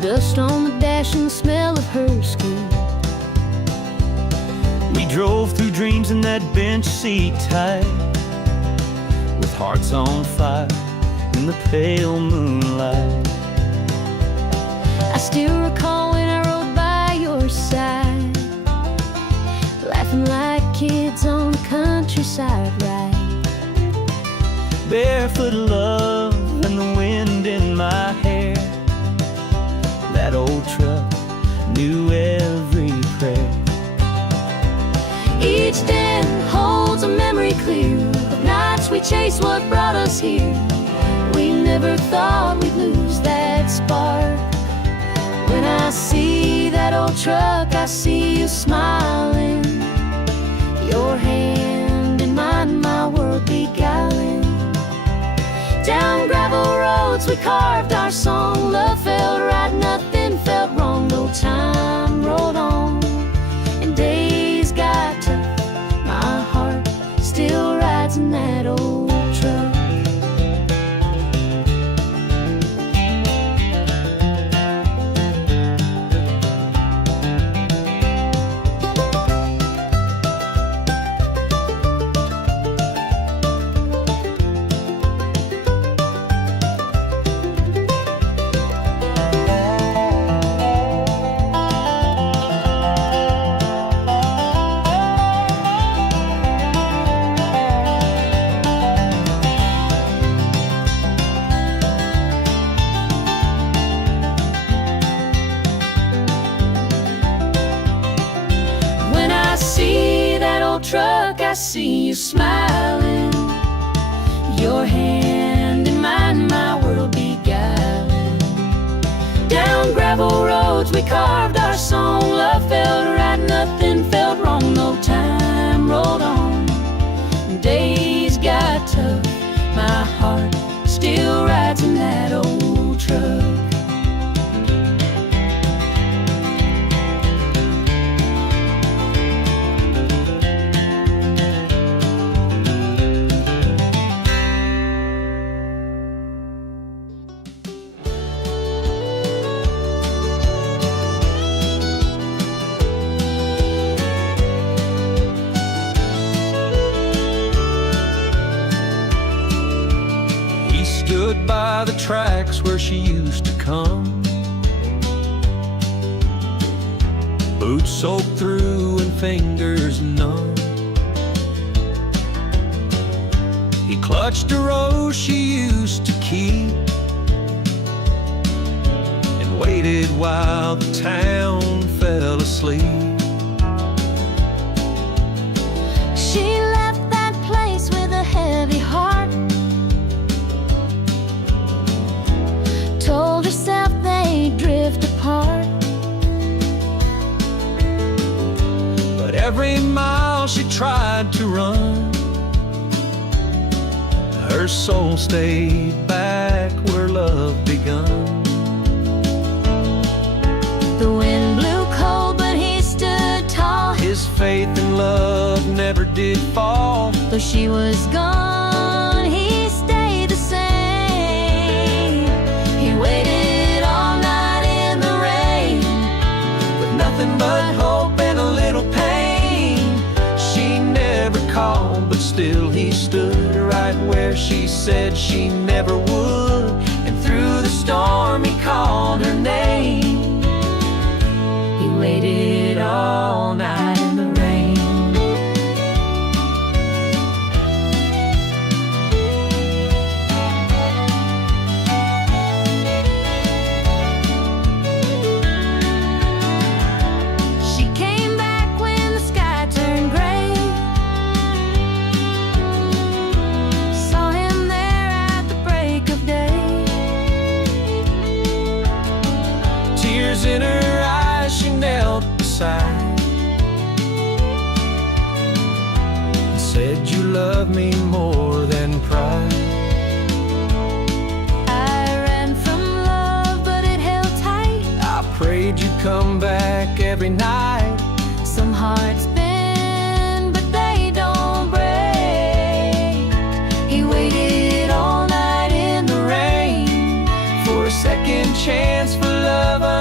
dust on the dash and the smell of her skin. We drove through dreams in that bench seat tight, with hearts on fire in the pale moonlight. I still recall when I rode by your side, laughing like kids on the countryside ride. Barefoot love and the wind in my hair. That old truck knew every prayer. Each den holds a memory clear of nights we chased what brought us here. We never thought we'd lose that spark. When I see that old truck, I see you smiling, your hand in mine, my world beguiling. Down gravel roads we carved our song. Love felt right, nothing felt wrong. No time rolled on and days got tough. My heart still rides in that old truck. Truck, I see you smiling, your hand in mine, my world beguiling. Down gravel roads we carved our song. Love felt right, nothing felt wrong. No time rolled on and days got tough. My heart still rides in that old truck. Stood by the tracks where she used to come, boots soaked through and fingers numb. He clutched a rose she used to keep and waited while the town fell asleep. She left that place with a heavy heart, told herself they'd drift apart. But every mile she tried to run, her soul stayed back where love begun. The wind blew cold, but he stood tall. His faith in love never did fall. Though she was gone, he stayed the same. He waited all night in the rain, With nothing but hope and a little pain. She never called, but still he stood right where she said she never would. And through the storm he called her name. he waited all night in the rain. She came back when the sky turned gray, saw him there at the break of day. Tears in her eyes, she knelt beside and said, "You love me more than pride." I ran from love, but it held tight. I prayed you'd come back every night. Some hearts bend, but they don't break. He waited all night in the rain For a second chance for love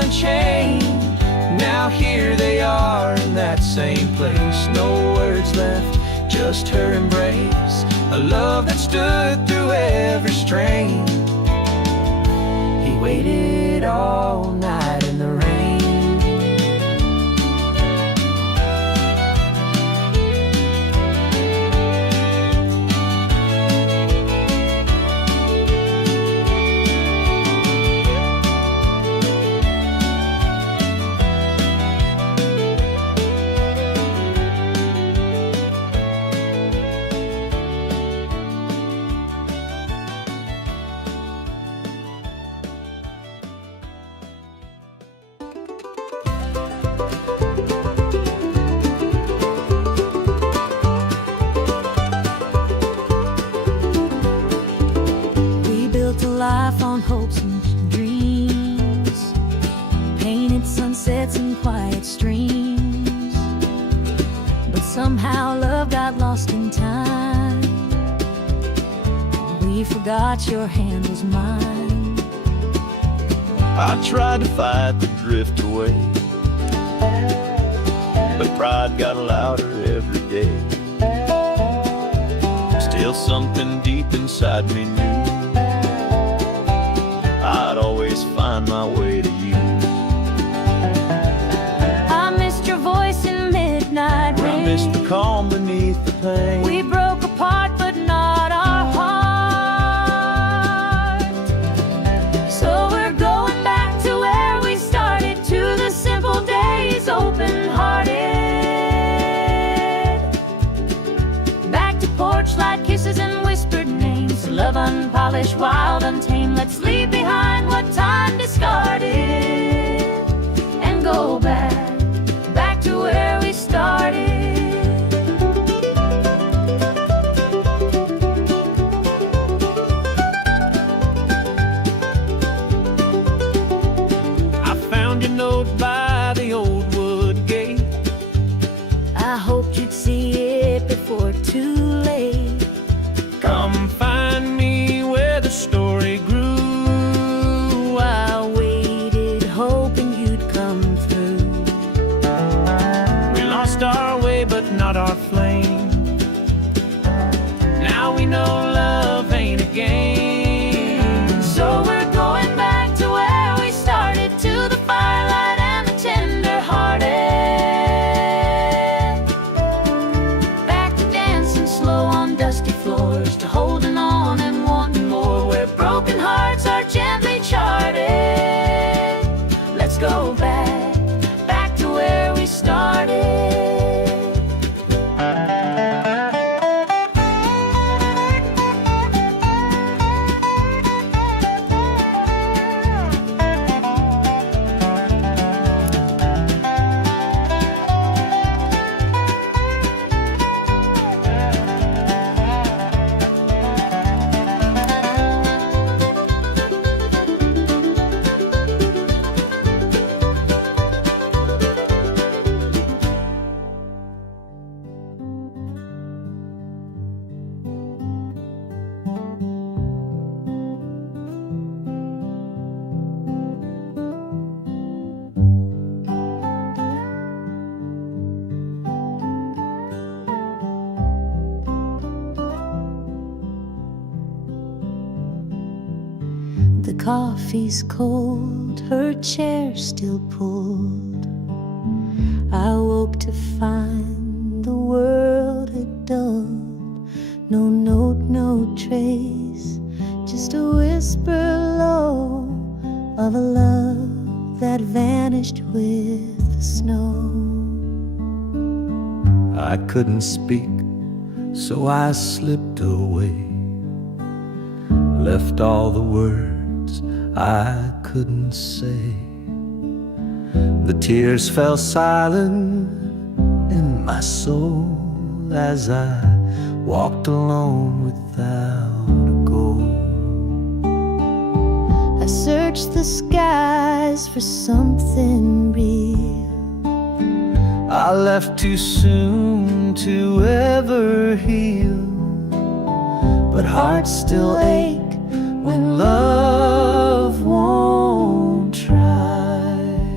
and chain. Now here they are in that same place. No words left, just her embrace. A love that stood through every strain. He waited all night in the rain. Life on hopes and dreams, painted sunsets and quiet streams. But somehow love got lost in time. We forgot your hand was mine. I tried to fight the drift away, but pride got louder every day. Still something deep inside me knew I'd always find my way to you. I missed your voice in midnight rain. I missed the calm beneath the pain. We broke apart but not our heart. So we're going back to where we started, to the simple days, open-hearted. Back to porch light kisses and whispered names. Love unpolished, wild, untamed. Let's leave behind what time discarded and go back to where we started. I found your note by the old wood gate. I hoped you'd see it before too late. Come find me where the story grew. I waited, hoping you'd come through. We lost our way, but not our flame. Now we know love ain't a game. So we're going back to where we started, to the firelight and the tender-hearted. Back to dancing slow on dusty floors, to holding on and wanting more, where broken hearts are gently charted. Let's go back to where we started. The coffee's cold, her chair still pulled. I woke to find the world had dulled. No note, no trace, just a whisper low of a love that vanished with the snow. I couldn't speak, so I slipped away, left all the words I couldn't say. The tears fell silent in my soul as I walked alone without a goal. I searched the skies for something real. I left too soon to ever heal, but hearts still ache when love won't try.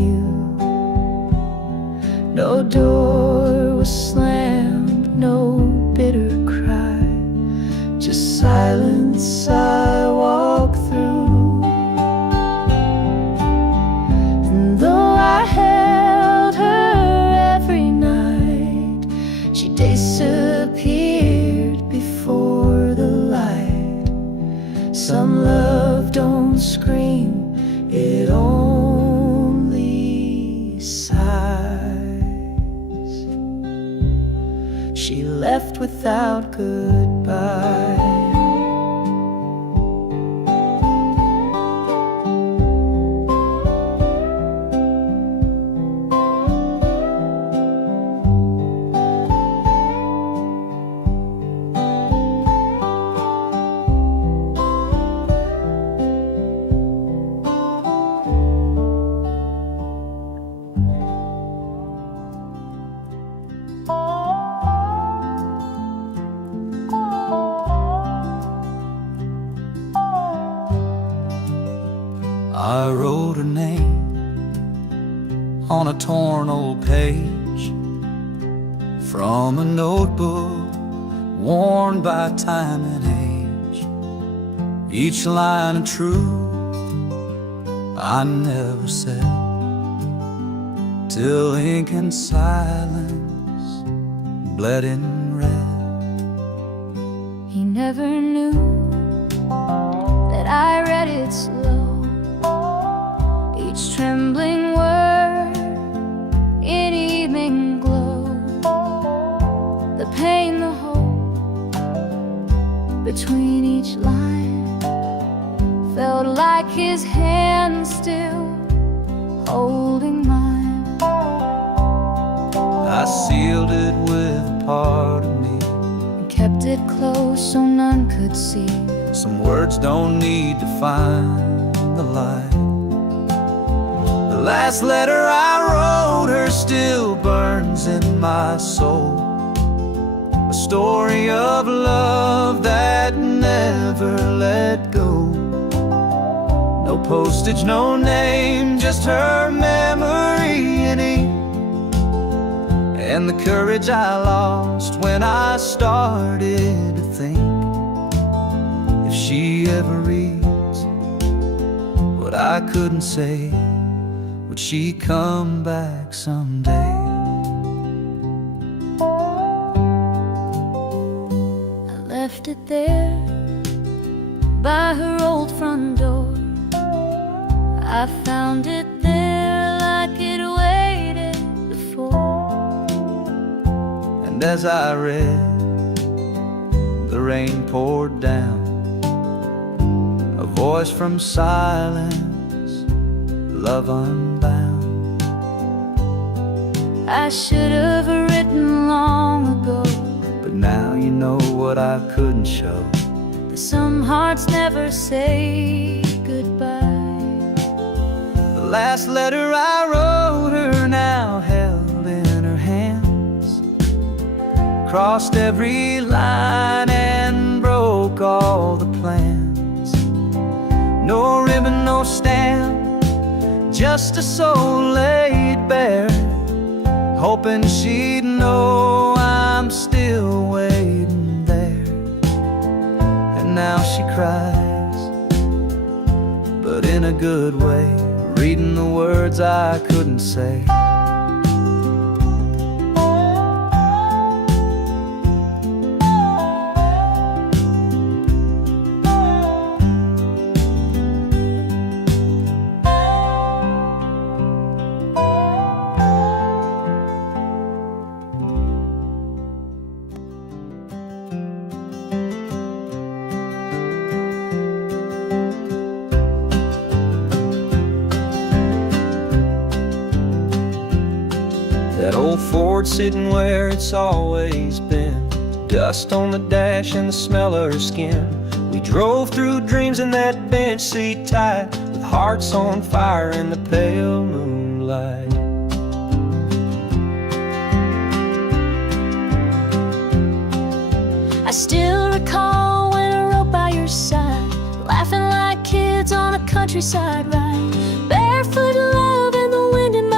you. No door was slammed, no bitter cry, just silence I walk through. And though I held her every night, she disappeared before the light. Some love don't scream, it only sighs. She left without goodbye. I wrote her name on a torn old page from a notebook worn by time and age. Each line of truth I never said, till ink and silence bled in red. He never knew that I read it slow, each trembling word in evening glow. The pain, the hope between each line felt like his hand still holding mine. I sealed it with a part of me, And kept it close so none could see. some words don't need to find the light. The last letter I wrote her still burns in my soul, a story of love that never let go. No postage, no name, just her memory in ink, and the courage I lost when I started to think, if she ever reads what I couldn't say, would she come back someday? I left it there by her old front door. I found it there like it waited before. And as I read, the rain poured down, a voice from silence, love unbound. I should have written long ago, But now you know what I couldn't show. that some hearts never say goodbye. The last letter I wrote her now held in her hands, crossed every line and broke all the plans. No ribbon, no stamp, just a soul laid bare, hoping she'd know I'm still waiting there. And now she cries, but in a good way, reading the words I couldn't say. That old Ford sitting where it's always been, dust on the dash and the smell of her skin. We drove through dreams in that bench seat tight, with hearts on fire in the pale moonlight. I still recall when I rode by your side, laughing like kids on a countryside ride, barefoot love in the wind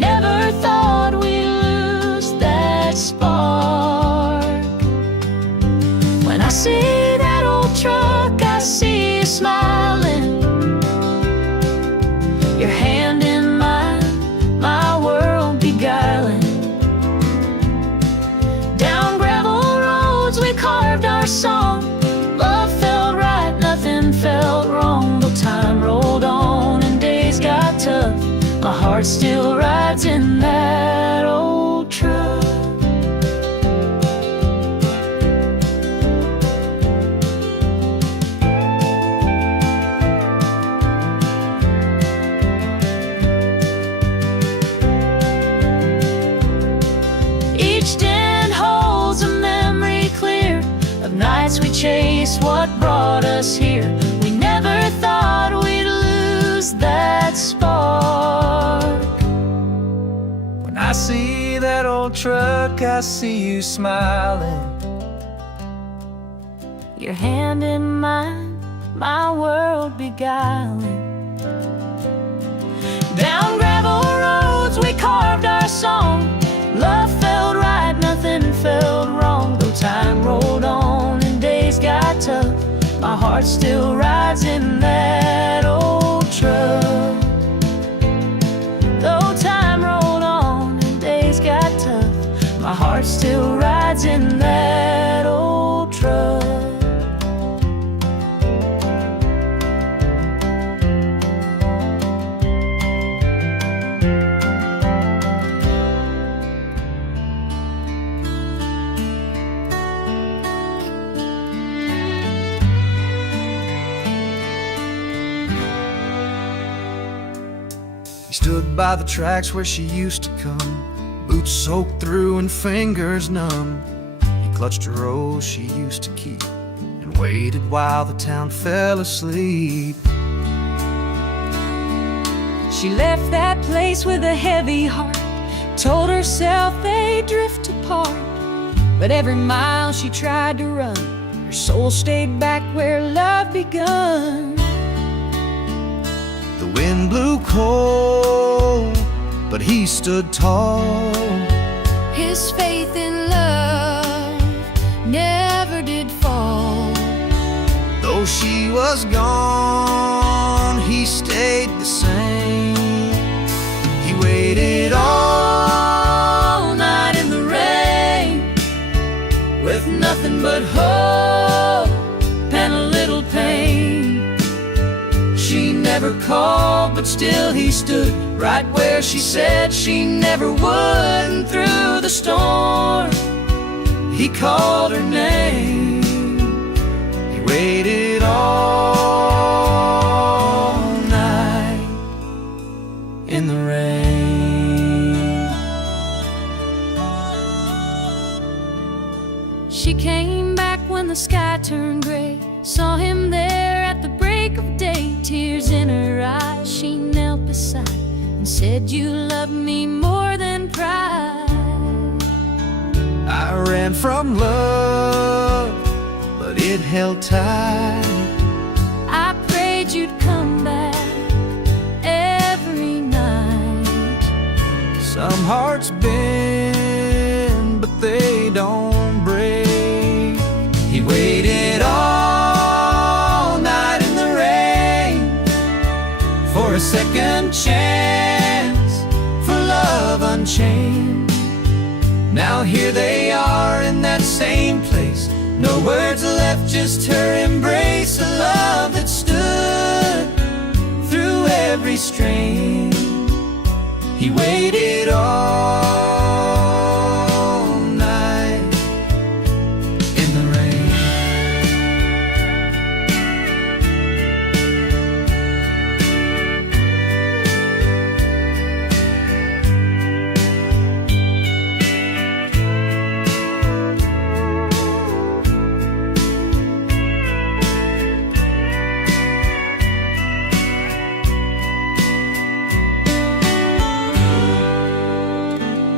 never thought we'd lose that spark. When I see that old truck, I see you smiling, your hand in mine, my world beguiling. Down gravel roads we carved our song. Love felt right, nothing felt wrong. Though time rolled on and days got tough, my heart still rides in that old truck. Each den holds a memory clear of nights we chased what brought us here. We never thought we'd lose that spark. When I see that old truck, I see you smiling, Your hand in mine, my world beguiling. Down gravel roads we carved our song. Love felt right, nothing felt wrong. Though time rolled on and days got tough, my heart still rides in that old truck. Though time rolled on and days got tough, my heart still rides in that old truck. He stood by the tracks where she used to come, boots soaked through and fingers numb. He clutched a rose she used to keep and waited while the town fell asleep. She left that place with a heavy heart, told herself they'd drift apart. But every mile she tried to run, her soul stayed back where love begun. The wind blew cold, but he stood tall. His faith in love never did fall. Though she was gone, he stayed the same. He waited all night in the rain, With nothing but hope and a little pain. she never called, but still he stood right where she said she never would. And through the storm, he called her name. He waited all night in the rain. She came back when the sky turned gray, saw him there at the break of day. Tears in her eyes, she knelt beside and said, "You love me more than pride." I ran from love, but it held tight. I prayed you'd come back every night. Some hearts bend, but they don't break. He waited all night in the rain for a second chance, for love unchained. Now here they are in that same place, no words left, just her embrace. A love that stood through every strain. He waited all night in the rain.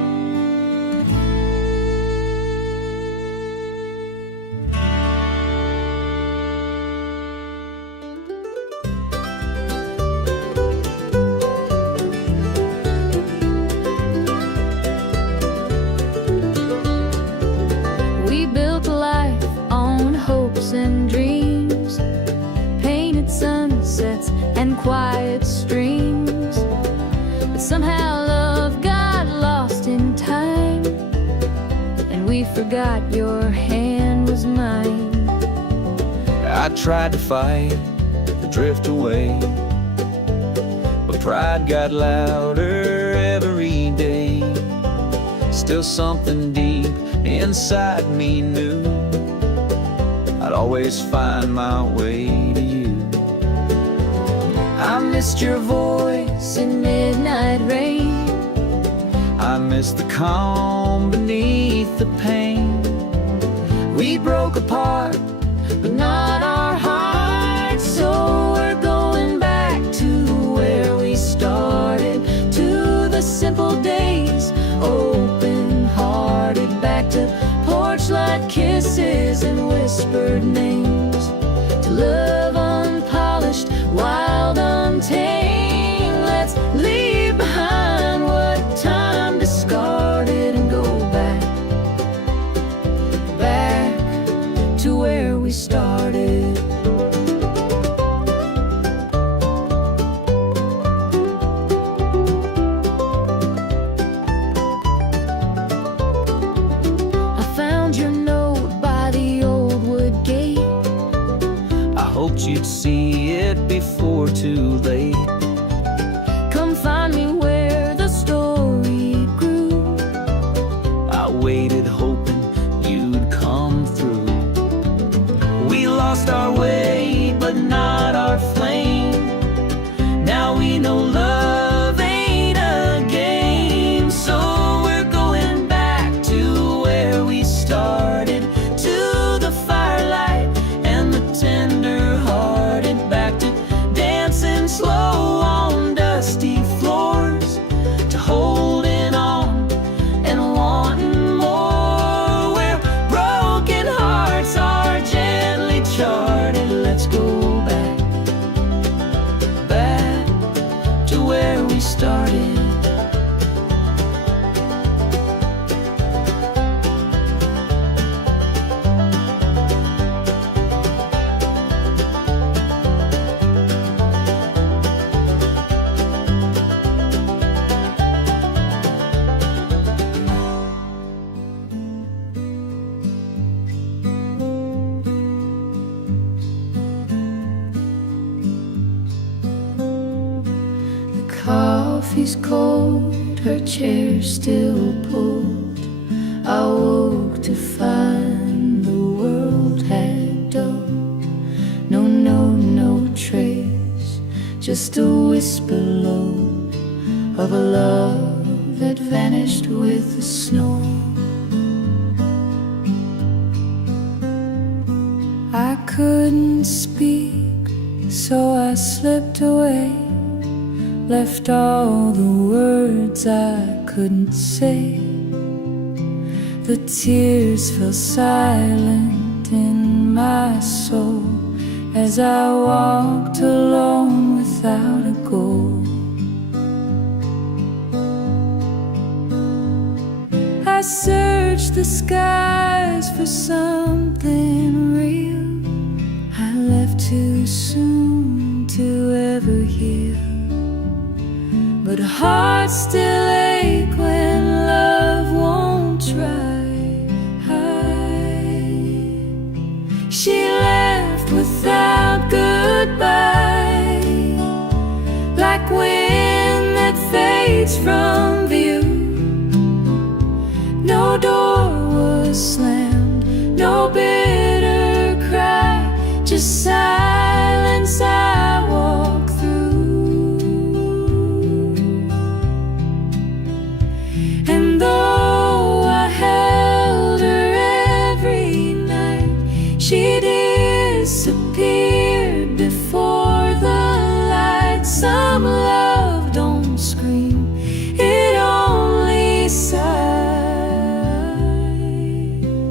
quiet streams. But somehow love got lost in time, and we forgot your hand was mine. I tried to fight, to drift away, but pride got louder every day. Still something deep inside me knew I'd always find my way to you. I missed your voice In midnight rain, I missed the calm beneath the pain. We broke apart, but not our hearts. So we're going back to where we started, to the simple days, open-hearted, back to porch light kisses and whispered names, to love unpolished, wild, untamed. Let's leave behind what time discarded and go back, back to where we started. I found your note by the old wood gate. I hoped you'd see it before too late. Come find me where the story grew. I waited hoping you'd come through. We lost our way, but not our flame. Now we know love ain't a game. So we're going back to where we started, to the firelight and the tender-hearted, back to dancing slow on dusty floors, to holding on and wanting more, where broken hearts are gently charted. Let's go back, back to where we started. Coffee's cold, her chair still pulled. I woke to find the world had dulled. No note, no trace, just a whisper low of a love that vanished with the snow. I couldn't speak, so I slipped away, left all the words I couldn't say. The tears fell silent in my soul as I walked alone without a goal. I searched the skies for something real. I left too soon to ever heal, but hearts still ache when love won't try. She left without goodbye, like wind that fades from view. No door was slammed, no bitter cry, just silence I walk through. And though I held her every night, she disappeared before the light. Some love don't scream, it only sighs.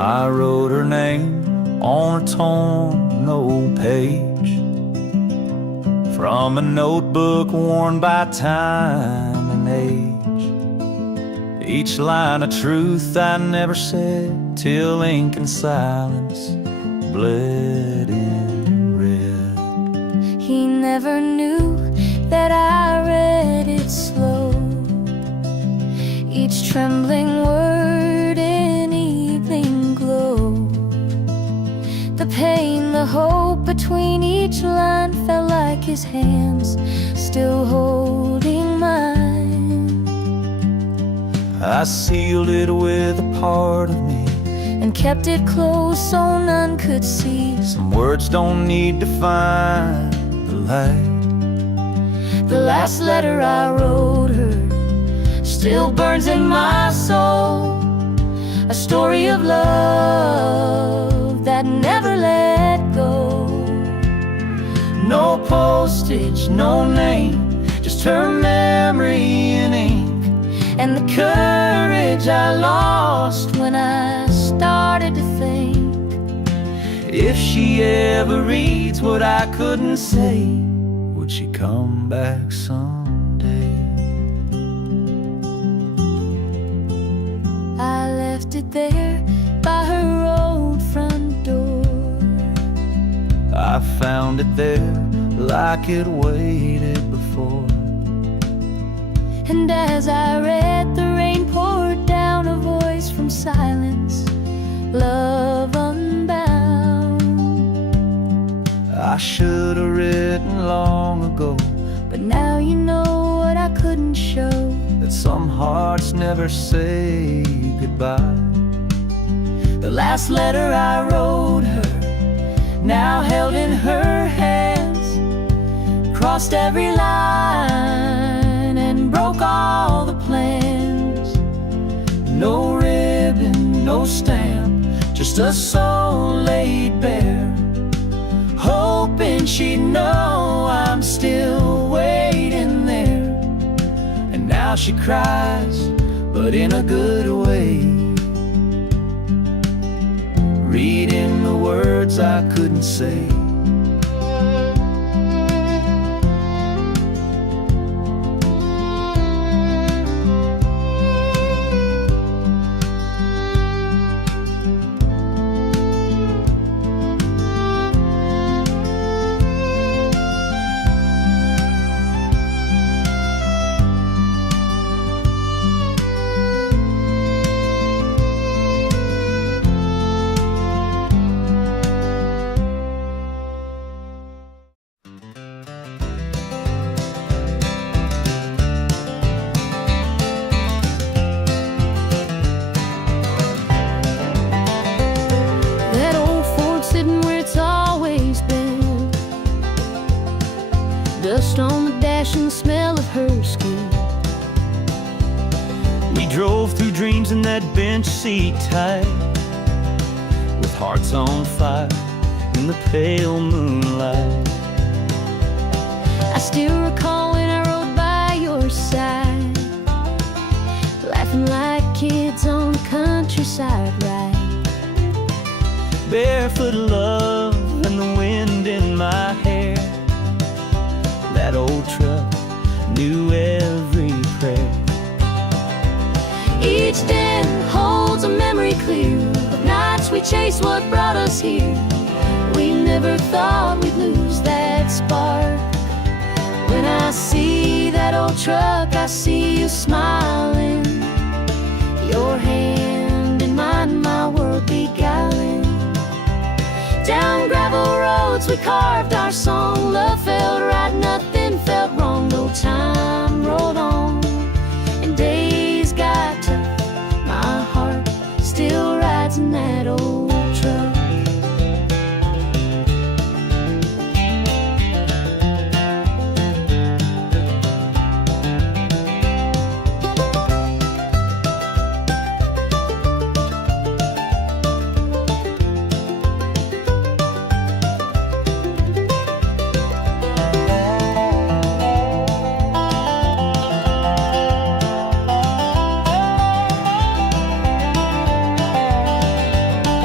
I wrote her name on a torn old page from a notebook worn by time and age. Each line a truth I never said till ink and silence bled in red. He never knew that I read it slow, each trembling word in evening glow. The pain, the hope between each line felt like his hands still holding mine. I sealed it with a part of me and kept it close so none could see. Some words don't need to find the light. The last letter I wrote her still burns in my soul, a story of love that never let go. No postage, no name, just her memory in ink, and the courage I lost when I started to think, if she ever reads what I couldn't say, would she come back someday? I left it there by her old front door. I found it there like it waited before. And as I read, the rain poured down, a voice from silence, love unbound. I should have written long ago, but now you know what I couldn't show, that some hearts never say goodbye. The last letter I wrote her, now held in her hands, crossed every line and broke all the plans. No ribbon, no stamp, just a soul laid bare, hoping she'd know I'm still waiting there. And now she cries, but in a good way, reading the words I couldn't say. Dust on the dash and the smell of her skin. We drove through dreams in that bench seat tight, with hearts on fire in the pale moonlight. I still recall when I rode by your side, laughing like kids on the countryside ride. Barefoot love and the wind in my hair. That old truck knew every prayer. Each den holds a memory clear of nights we chased what brought us here. We never thought we'd lose that spark. When I see that old truck, I see you smiling, your hand in mine, my world beguiling. Down gravel roads we carved our song. Love felt right, nothing felt wrong. No time rolled on and days got tough. My heart still rides in that old truck.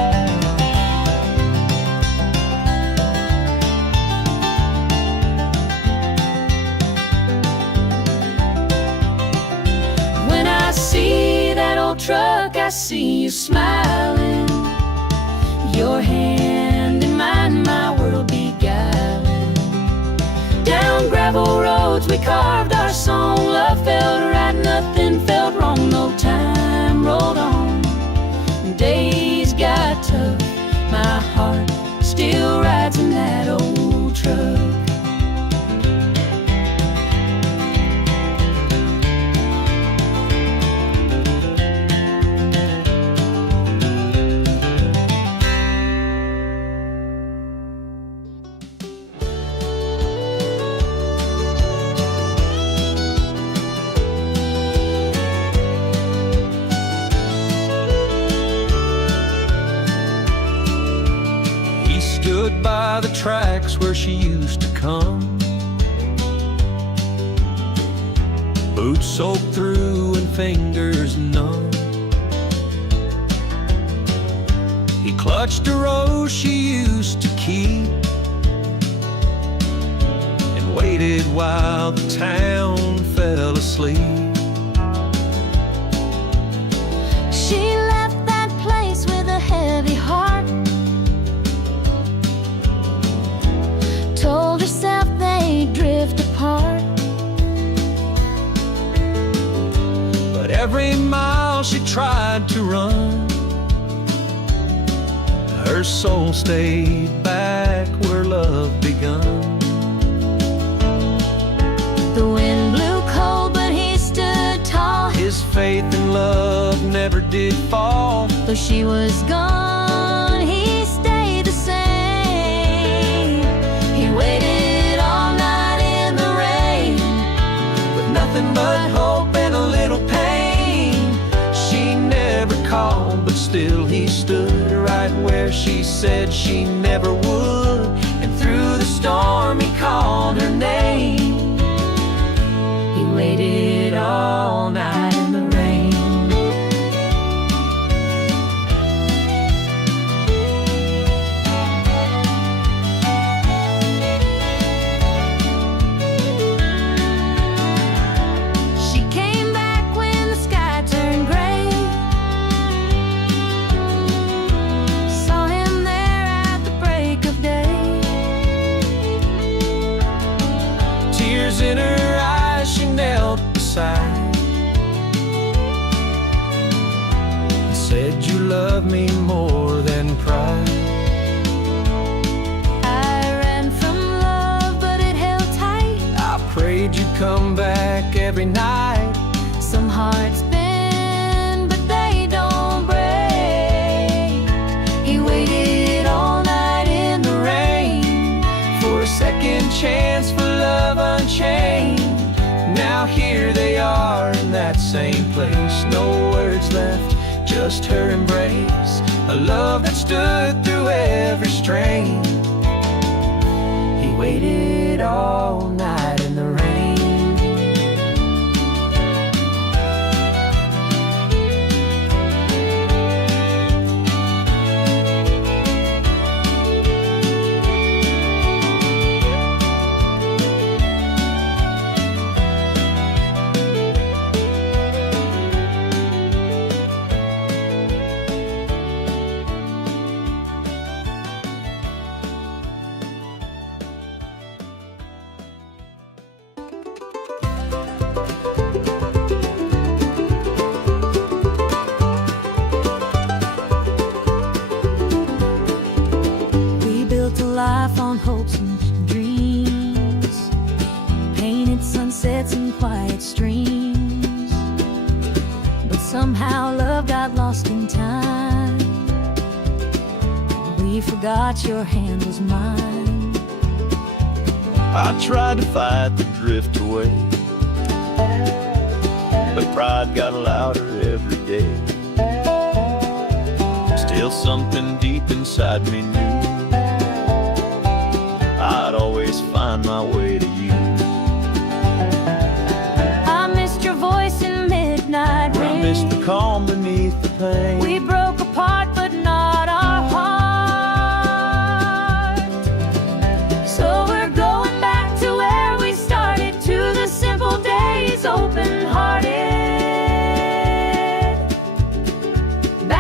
see you smiling, your hand in mine, my world beguiling. Down gravel roads we carved our song, love felt right, nothing felt wrong, no time rolled on. Days got tough, my heart still rides in that old truck. Stood by the tracks where she used to come, boots soaked through and fingers numb. He clutched a rose she used to keep and waited while the town fell asleep. She left that place with a heavy heart, told herself they'd drift apart. But every mile she tried to run, her soul stayed back where love begun. The wind blew cold, but he stood tall. His faith in love never did fall. Though she was gone, he stayed the same. He waited all night in the rain, With nothing but hope and a little pain. She never called, but still he stood right where she said she never would. And through the storm he called her name. he waited all night in the rain. She came back when the sky turned gray, saw him there at the break of day. Tears in her eyes, she knelt beside and said, "You love me more than pride." I ran from love, but it held tight. I prayed you'd come back every night. Some hearts bend, but they don't break. He waited all night in the rain For a second chance for love unchained. Now here they are in that same place. No words left, just her embrace. A love that stood through every strain. He waited all night in the rain. We built a life on hopes and dreams, painted sunsets and quiet streams. But somehow love got lost in time. We forgot your hand was mine. I tried to fight the drift away, but pride got louder every day. Still something deep inside me knew I'd always find my way to you. I missed your voice in midnight I rain. missed the calm beneath the pain. We broke apart, but not our heart. So we're going back to where we started, to the simple days, open-hearted.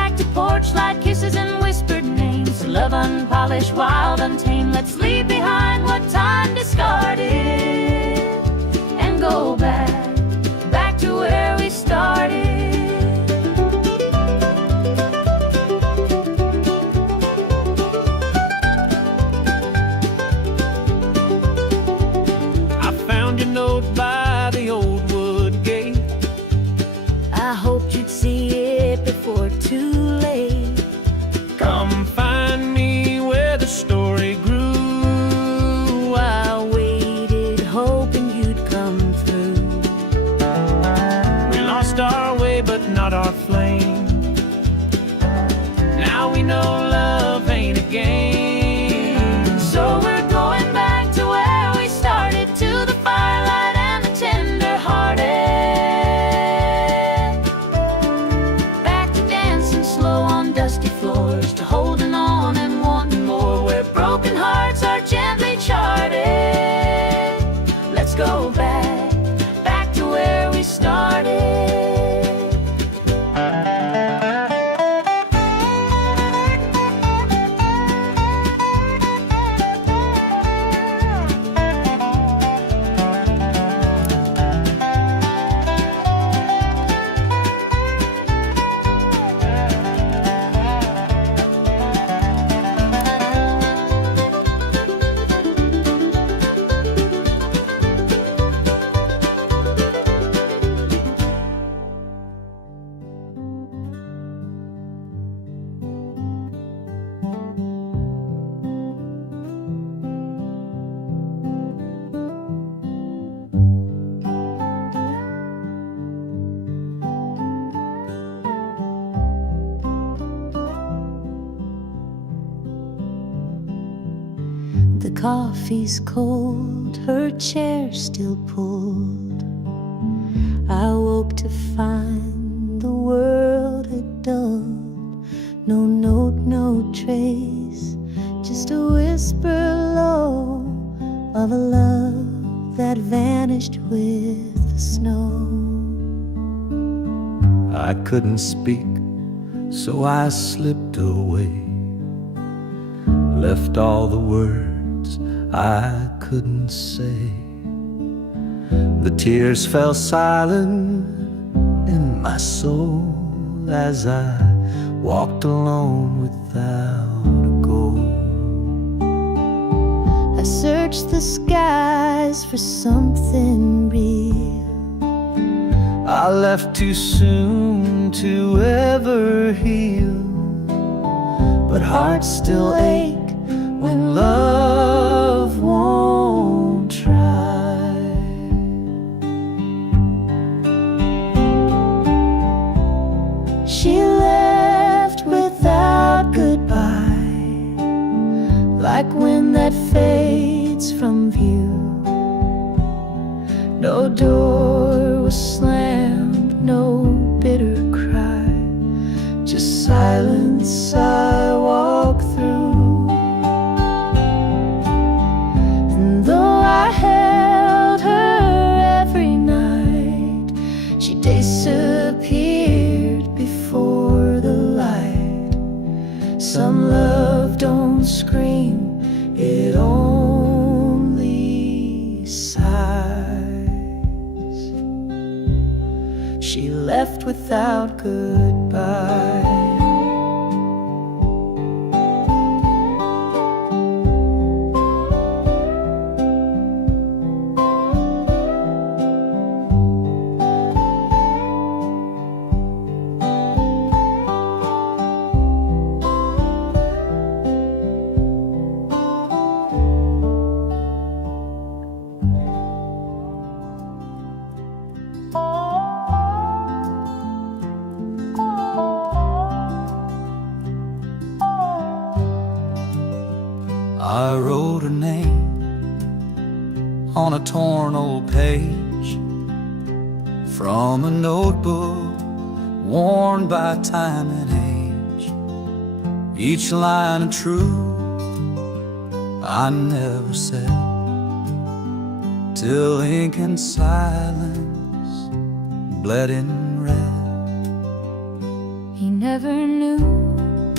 torchlight kisses and whispered names. Love unpolished, wild, untamed. Let's leave behind what time discarded and go back to where we started. I found your note by the old wood gate. I hoped you'd see it before too late. Come find me where the story grew. I waited, hoping you'd come through. We lost our way, but not our flame. Now we know love ain't a game. So we're going back to where we started, to the firelight and the tender-hearted. Back to dancing slow on dusty floors, to holding on and wanting more, where broken hearts are gently charted. Let's go back to where we started. The coffee's cold, her chair still pulled. I woke to find the world had dulled. No note, no trace, just a whisper low of a love that vanished with the snow. I couldn't speak, so I slipped away, left all the words I couldn't say. The tears fell silent in my soul as I walked alone without a goal. I searched the skies for something real. I left too soon to ever heal, but hearts still ache when love won't try. She left without goodbye, like wind that fades from view. No door was slammed, no bitter cry, just silence I walk through. And though I held her every night, she disappeared before the light. Some love don't scream, it only sighs. She left without goodbye. I wrote her name on a torn old page from a notebook worn by time and age. Each line of truth I never said, till ink and silence bled in red. He never knew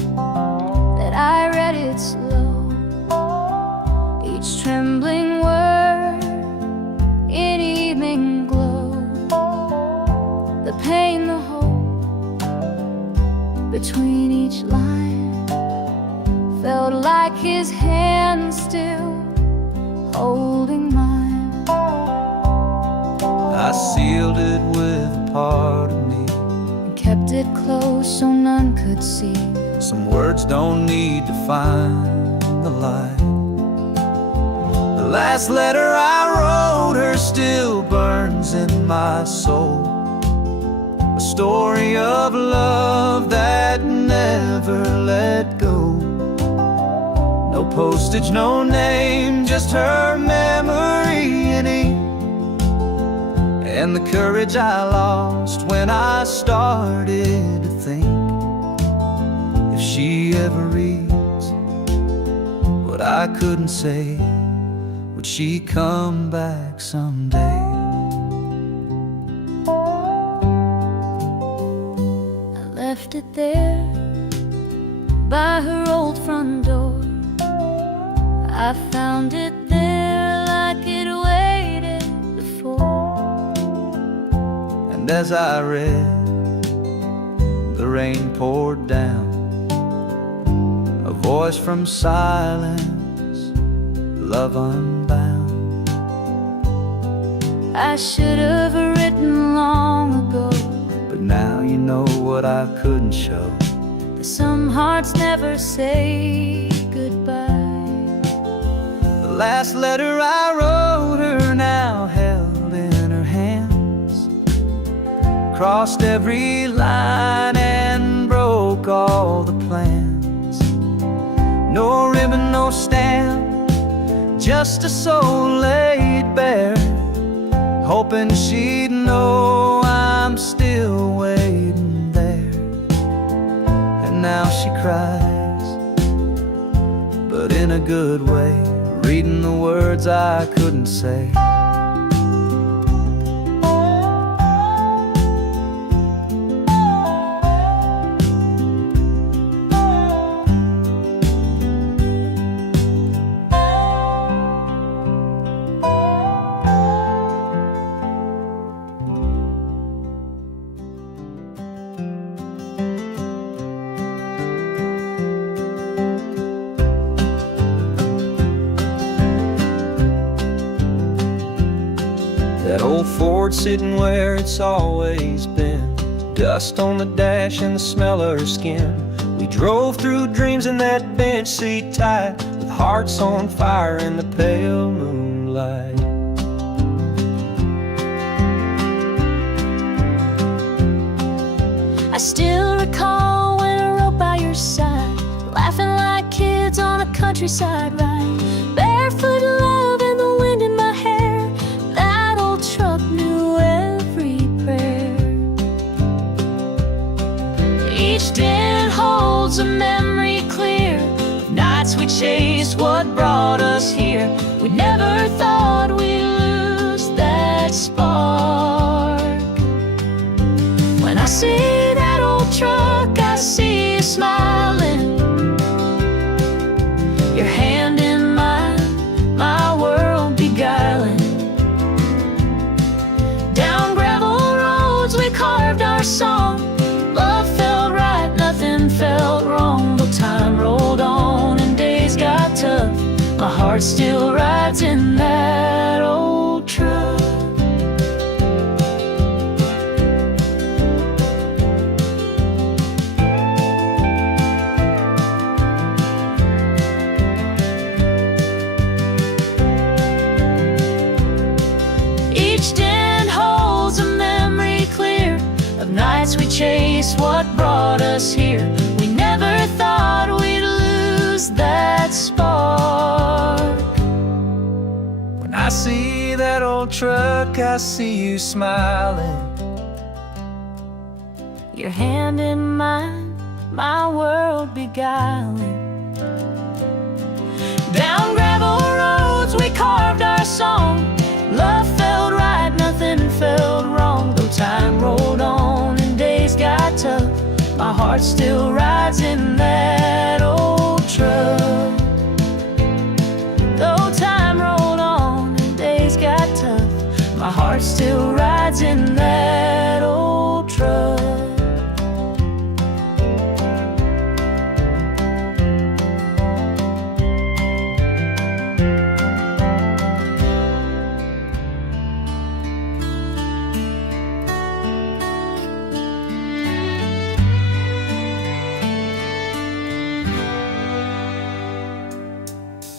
between each line. Felt like his hand still holding mine. I sealed it with a part of me And kept it close so none could see. Some words don't need to find the light. The last letter I wrote her still burns in my soul. A story of love that never let go. No postage, no name, just her memory in ink. And the courage I lost when I started to think, if she ever reads what I couldn't say, would she come back someday? I left it there by her old front door. I found it there like it waited before. And as I read, the rain poured down, a voice from silence, love unbound. I should have written long ago, But now you know what I couldn't show. that some hearts never say goodbye. The last letter I wrote her now held in her hands, crossed every line and broke all the plans. No ribbon, no stamp, just a soul laid bare, hoping she'd know I'm still waiting there. And now she cries, but in a good way, reading the words I couldn't say. That old Ford sitting where it's always been, dust on the dash and the smell of her skin. We drove through dreams in that bench seat tight, with hearts on fire in the pale moonlight. I still recall when I rode by your side, laughing like kids on a countryside ride. Barefoot love and the wind in my hair, that old truck knew every prayer. Each dent holds a memory clear, nights we chased what brought us here. We never thought we'd lose that spark. When I see that old truck, I see you smiling, your hand in mine, my world beguiling. Down gravel roads we carved our song, love felt right, nothing felt wrong. But time rolled on and days got tough, my heart still rides in that old truck. Each dent holds a memory clear of nights we chased what brought us here. We never thought we'd lose that spark. When I see that old truck, I see you smiling, Your hand in mine, my world beguiling. Down gravel roads we carved our song, love felt right, nothing felt wrong. Though time rolled on and days got tough, my heart still rides in that old truck. Though time rolled on and days got tough, my heart still rides in that old truck.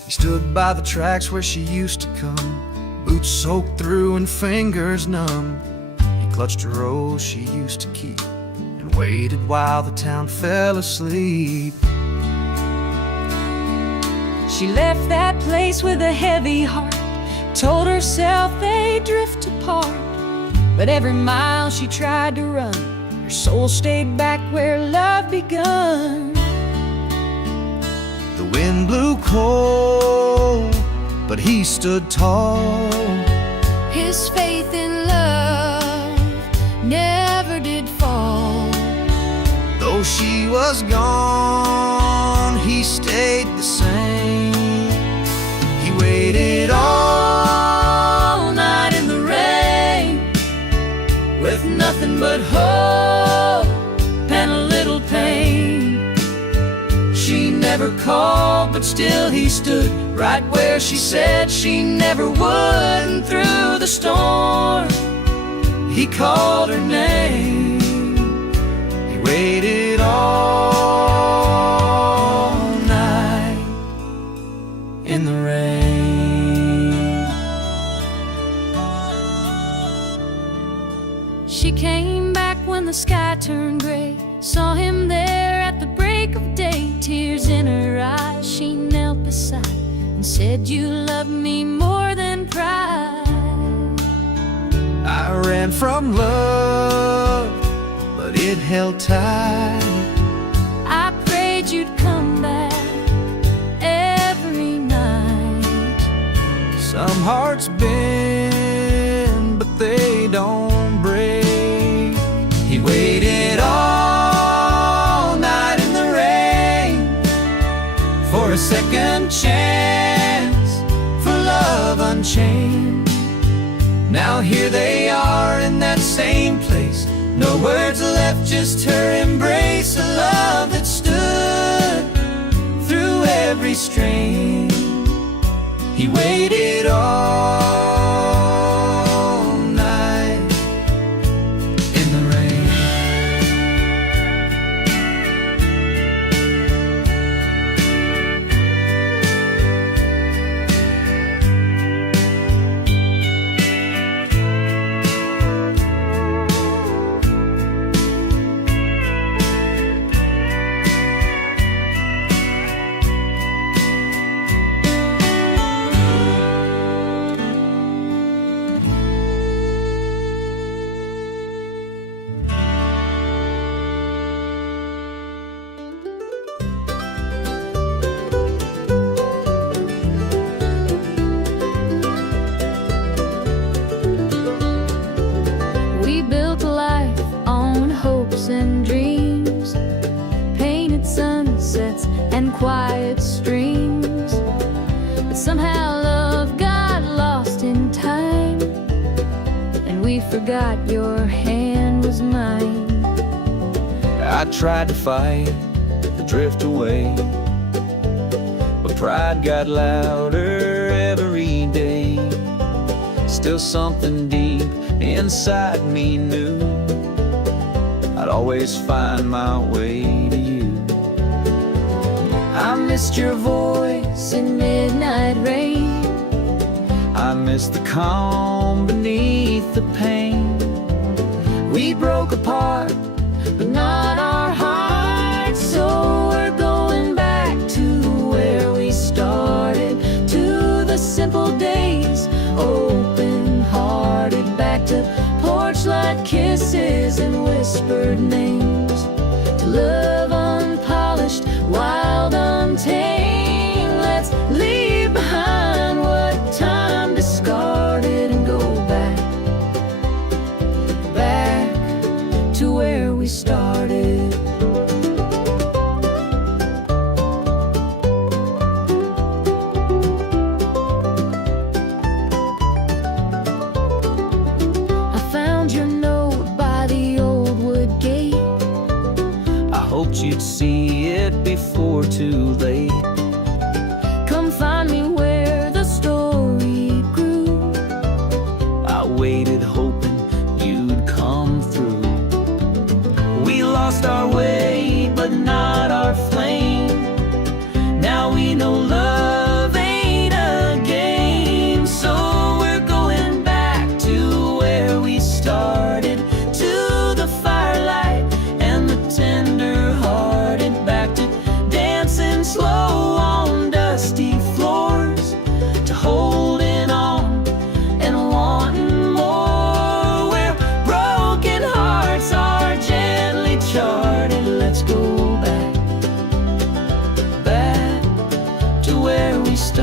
He stood by the tracks where she used to come, boots soaked through and fingers numb. He clutched a rose she used to keep and waited while the town fell asleep. She left that place with a heavy heart, told herself they'd drift apart. But every mile she tried to run, her soul stayed back where love begun. The wind blew cold, but he stood tall. His faith in love never did fall. Though she was gone, he stayed the same. He waited all night in the rain, With nothing but hope and a little pain. she never called, but still he stood right where she said she never would. And through the storm, he called her name. He waited all night in the rain. She came back when the sky turned gray, saw him there at the break of day. Tears in her eyes, she knelt beside and said, "You love me more than pride." I ran from love, but it held tight. I prayed you'd come back every night. Some hearts bend, but they don't break. He waited all night in the rain for a second chance, for love unchained. Now here they are in that same place, no words left, just her embrace. A love that stood through every strain. He waited all night in the rain. We built a life on hopes and dreams, painted sunsets and quiet streams. But somehow love got lost in time, and we forgot your hand was mine. I tried to fight the drift away, but pride got louder every day. Still something deep inside me knew I'd always find my way to you. I missed your voice in midnight rain. I missed the calm beneath the pain. We broke apart, but not our hearts. So we're going back to where we started, to the simple days, open-hearted, back to porch light kisses and whispered names, to love unpolished, wild, untamed. Let's leave behind what time discarded and go back to where we started. I found your note by the old wood gate. I hoped you'd see it before too late. Come find me where the story grew. I waited hoping you'd come through. We lost our way, but not our flame. Now we know love ain't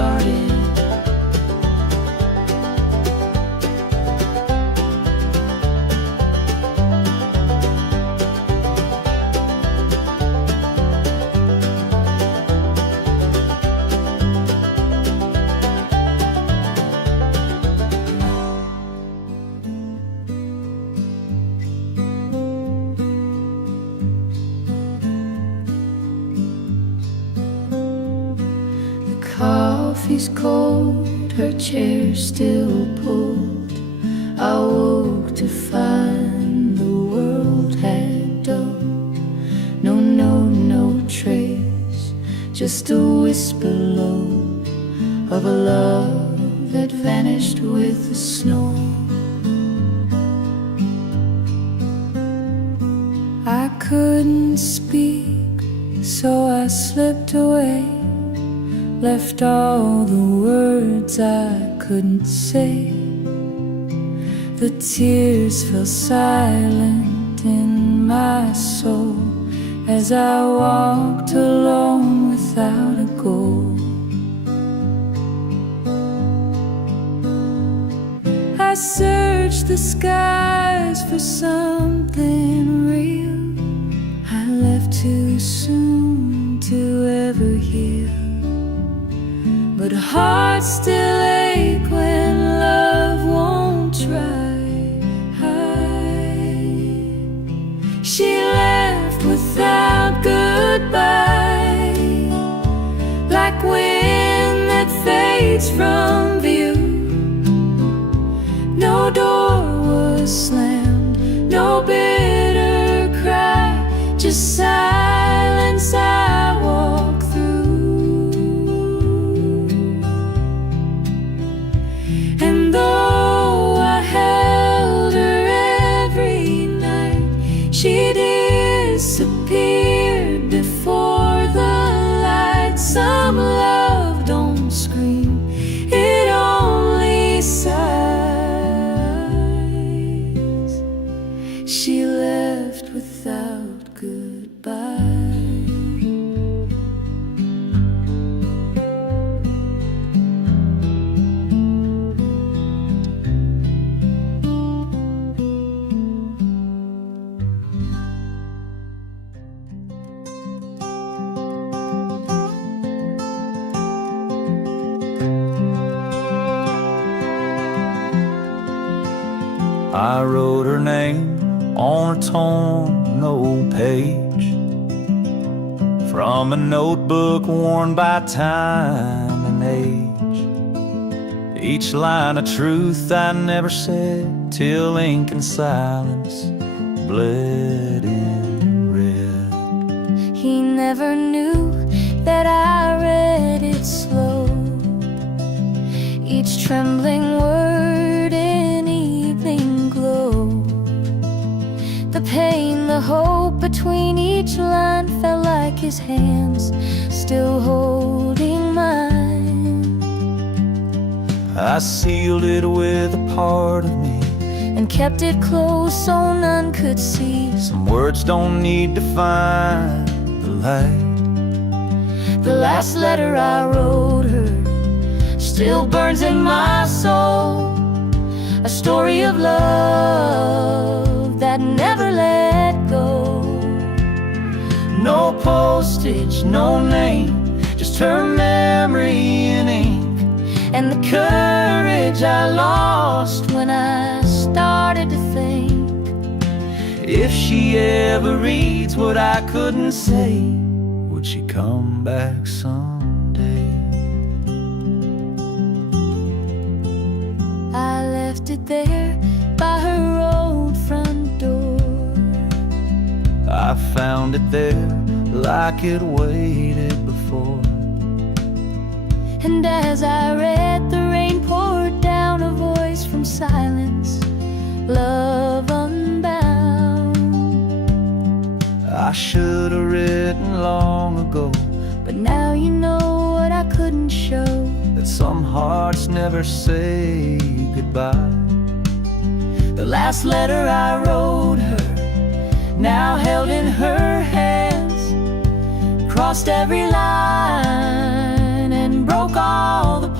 started. Coffee's cold, her chair still pulled. I woke to find the world had dulled. No trace, just a whisper low of a love that vanished with the snow. I couldn't speak, so I slipped away, left all the words I couldn't say. The tears fell silent in my soul as I walked alone without a goal. I searched the skies for something real. I left too soon to ever heal, but hearts still ache when love won't try. She left without goodbye, like wind that fades from view. No door was slammed, no bitter cry, just silence I walk through. And though I held her every night, she disappeared before the light. Some love don't scream, it only sighs. She left without goodbye. I wrote her name on a torn old page from a notebook worn by time and age. Each line a truth I never said, till ink and silence bled in red. He never knew that I read it slow, each trembling word in evening glow. The pain, the hope between each line felt like his hands still holding mine. I sealed it with a part of me and kept it close so none could see. Some words don't need to find the light. The last letter I wrote her still burns in my soul, a story of love that never let go. No postage, no name, just her memory in ink, and the courage I lost when I started to think. If she ever reads what I couldn't say, would she come back someday? I left it there by her old front door. I found it there like it waited before. And as I read, the rain poured down, a voice from silence, love unbound. I should have written long ago, but now you know what I couldn't show, that some hearts never say goodbye. the last letter I wrote her, now held in her hands, crossed every line and broke all the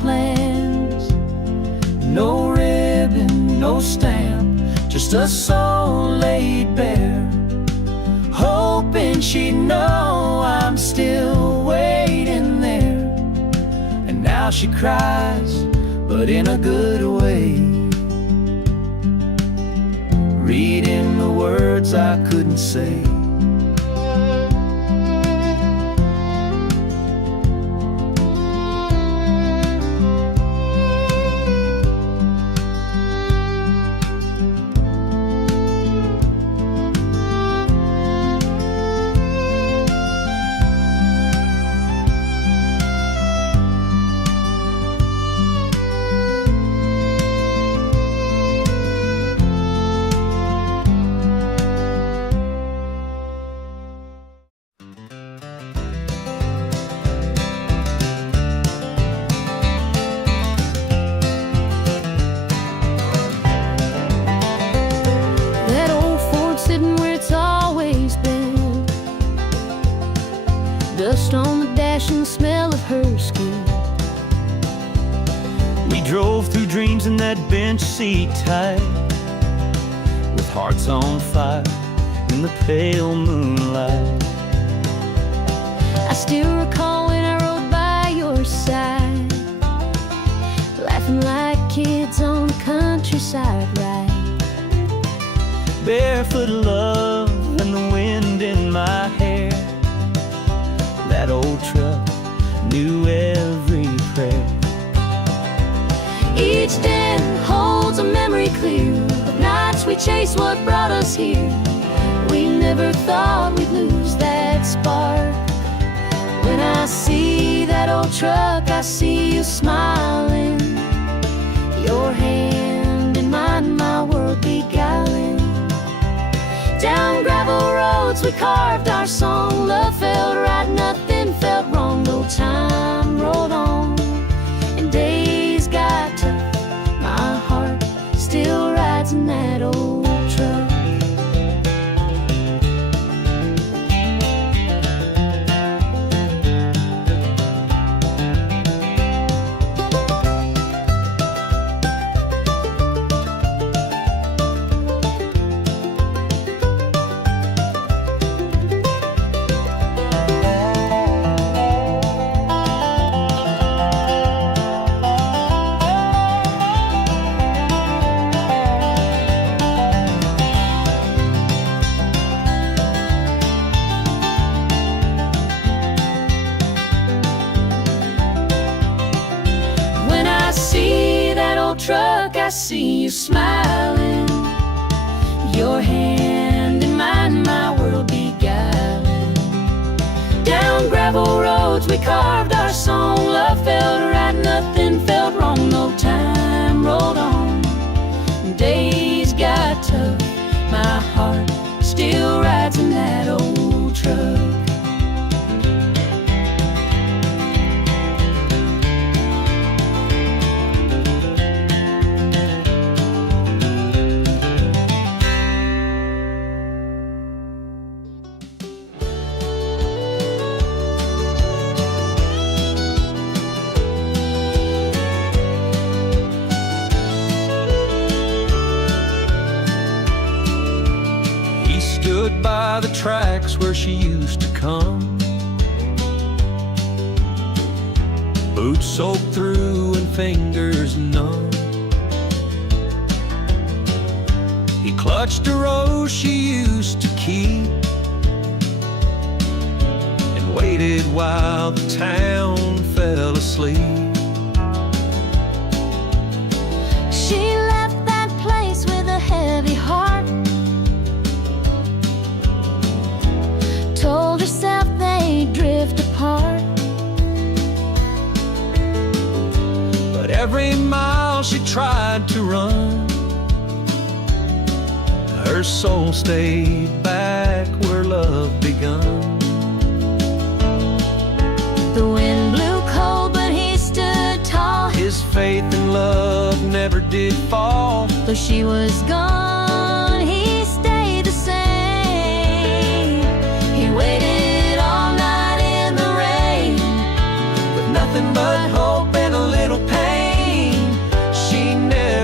No ribbon, no stamp, just a soul laid bare, hoping she'd know I'm still waiting there. And now she cries, but in a good way, reading the words I couldn't say. That old Ford sitting where it's always been, dust on the dash and the smell of her skin. We drove through dreams in that bench seat tight, with hearts on fire in the pale moonlight. I still recall when I rode by your side, laughing like kids on the countryside ride. Barefoot love and the wind in my hair. That old truck knew every prayer. Each day holds a memory clear of nights we chased what brought us here. We never thought we'd lose that spark. When I see that old truck, I see you smiling, your hand in mine, my world beguiling. Down gravel roads we carved our song. Love felt right, nothing felt wrong. No time rolled on and days got tough. My heart still rides in that old truck. Truck, I see you smiling, your hand in mine, my world beguiling. Down gravel roads we carved our song. Love felt right, nothing felt wrong. No time rolled on, days got tough. My heart still rides in that old truck. Stood by the tracks where she used to come, boots soaked through and fingers numb. He clutched a rose she used to keep and waited while the town fell asleep. She left that place with a heavy heart, told herself they'd drift apart. But every mile she tried to run, her soul stayed back where love begun. The wind blew cold, but he stood tall. His faith in love never did fall. Though she was gone, he stayed the same. He waited all night in the rain, with nothing but hope and a little pain. She never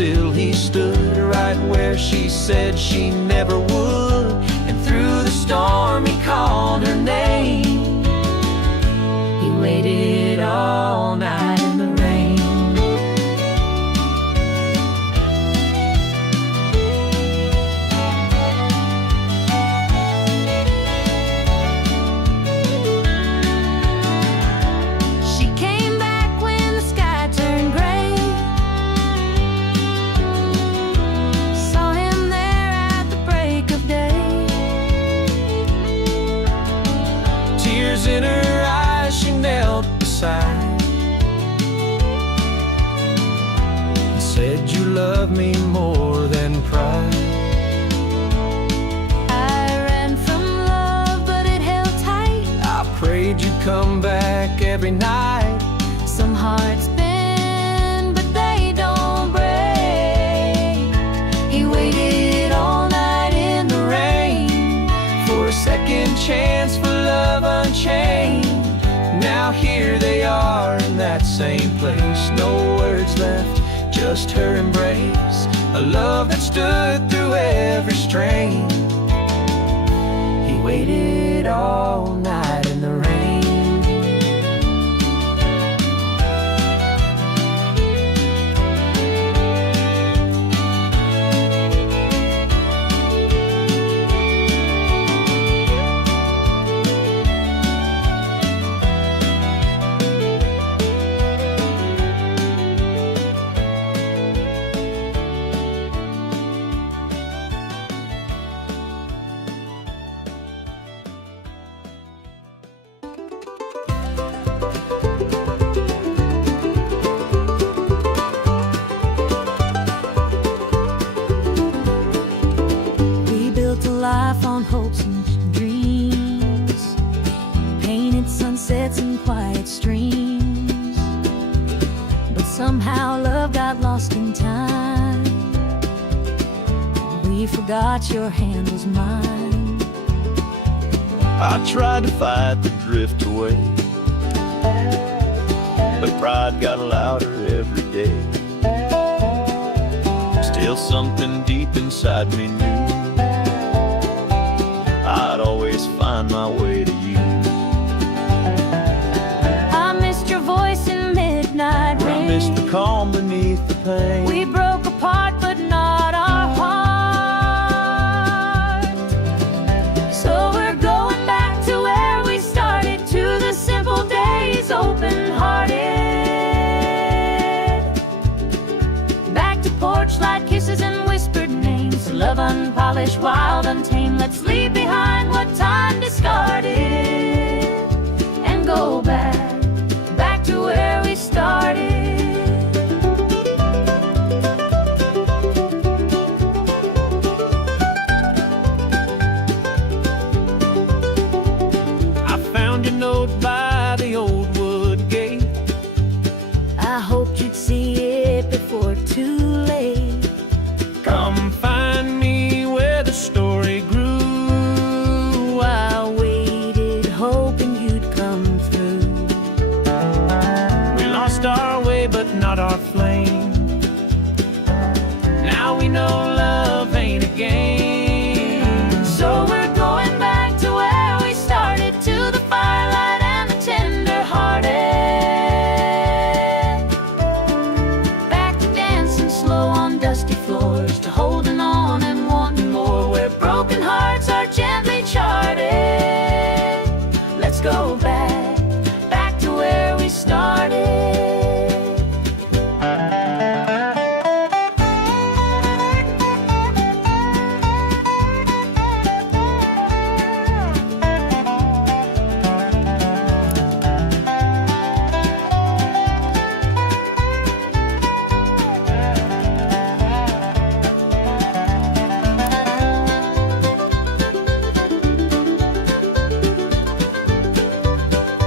still he stood right where she said she never would. And through the storm he called her name. He waited all night in the rain. She came back when the sky turned gray. Saw him there at the break of day. Tears in her eyes, she knelt beside and said, "You love me more than pride." I ran from love, but it held tight. I prayed you'd come back every night. Some hearts bend, but they don't break. He waited all night in the rain For a second chance for love unchained. Now here they are in that same place. No words left, just her embrace. A love that stood through every strain. He waited all night in the rain. Life on hopes and dreams, painted sunsets and quiet streams. But somehow love got lost in time. We forgot your hand was mine. I tried to fight the drift away, but pride got louder every day. Still something deep inside me knew I'd always find my way to you. I missed your voice in midnight rain. I missed the calm beneath the pain. We broke apart, but not our heart. So we're going back to where we started, to the simple days, open-hearted. Back to porch light kisses and whispered names. Love unpolished, wild, untamed. Let's leave behind what time discarded and go back to where we started. I found your note by the old wood gate. I hoped you'd see it before too late. Come find me where the story grew. I waited, hoping you'd come through. We lost our way, but not our flame. Now we know love ain't a game. So we're going back to where we started, to the firelight and the tender-hearted. Back to dancing slow on dusty floors, to holding on and wanting more, where broken hearts are gently charted. Let's go back to where we started.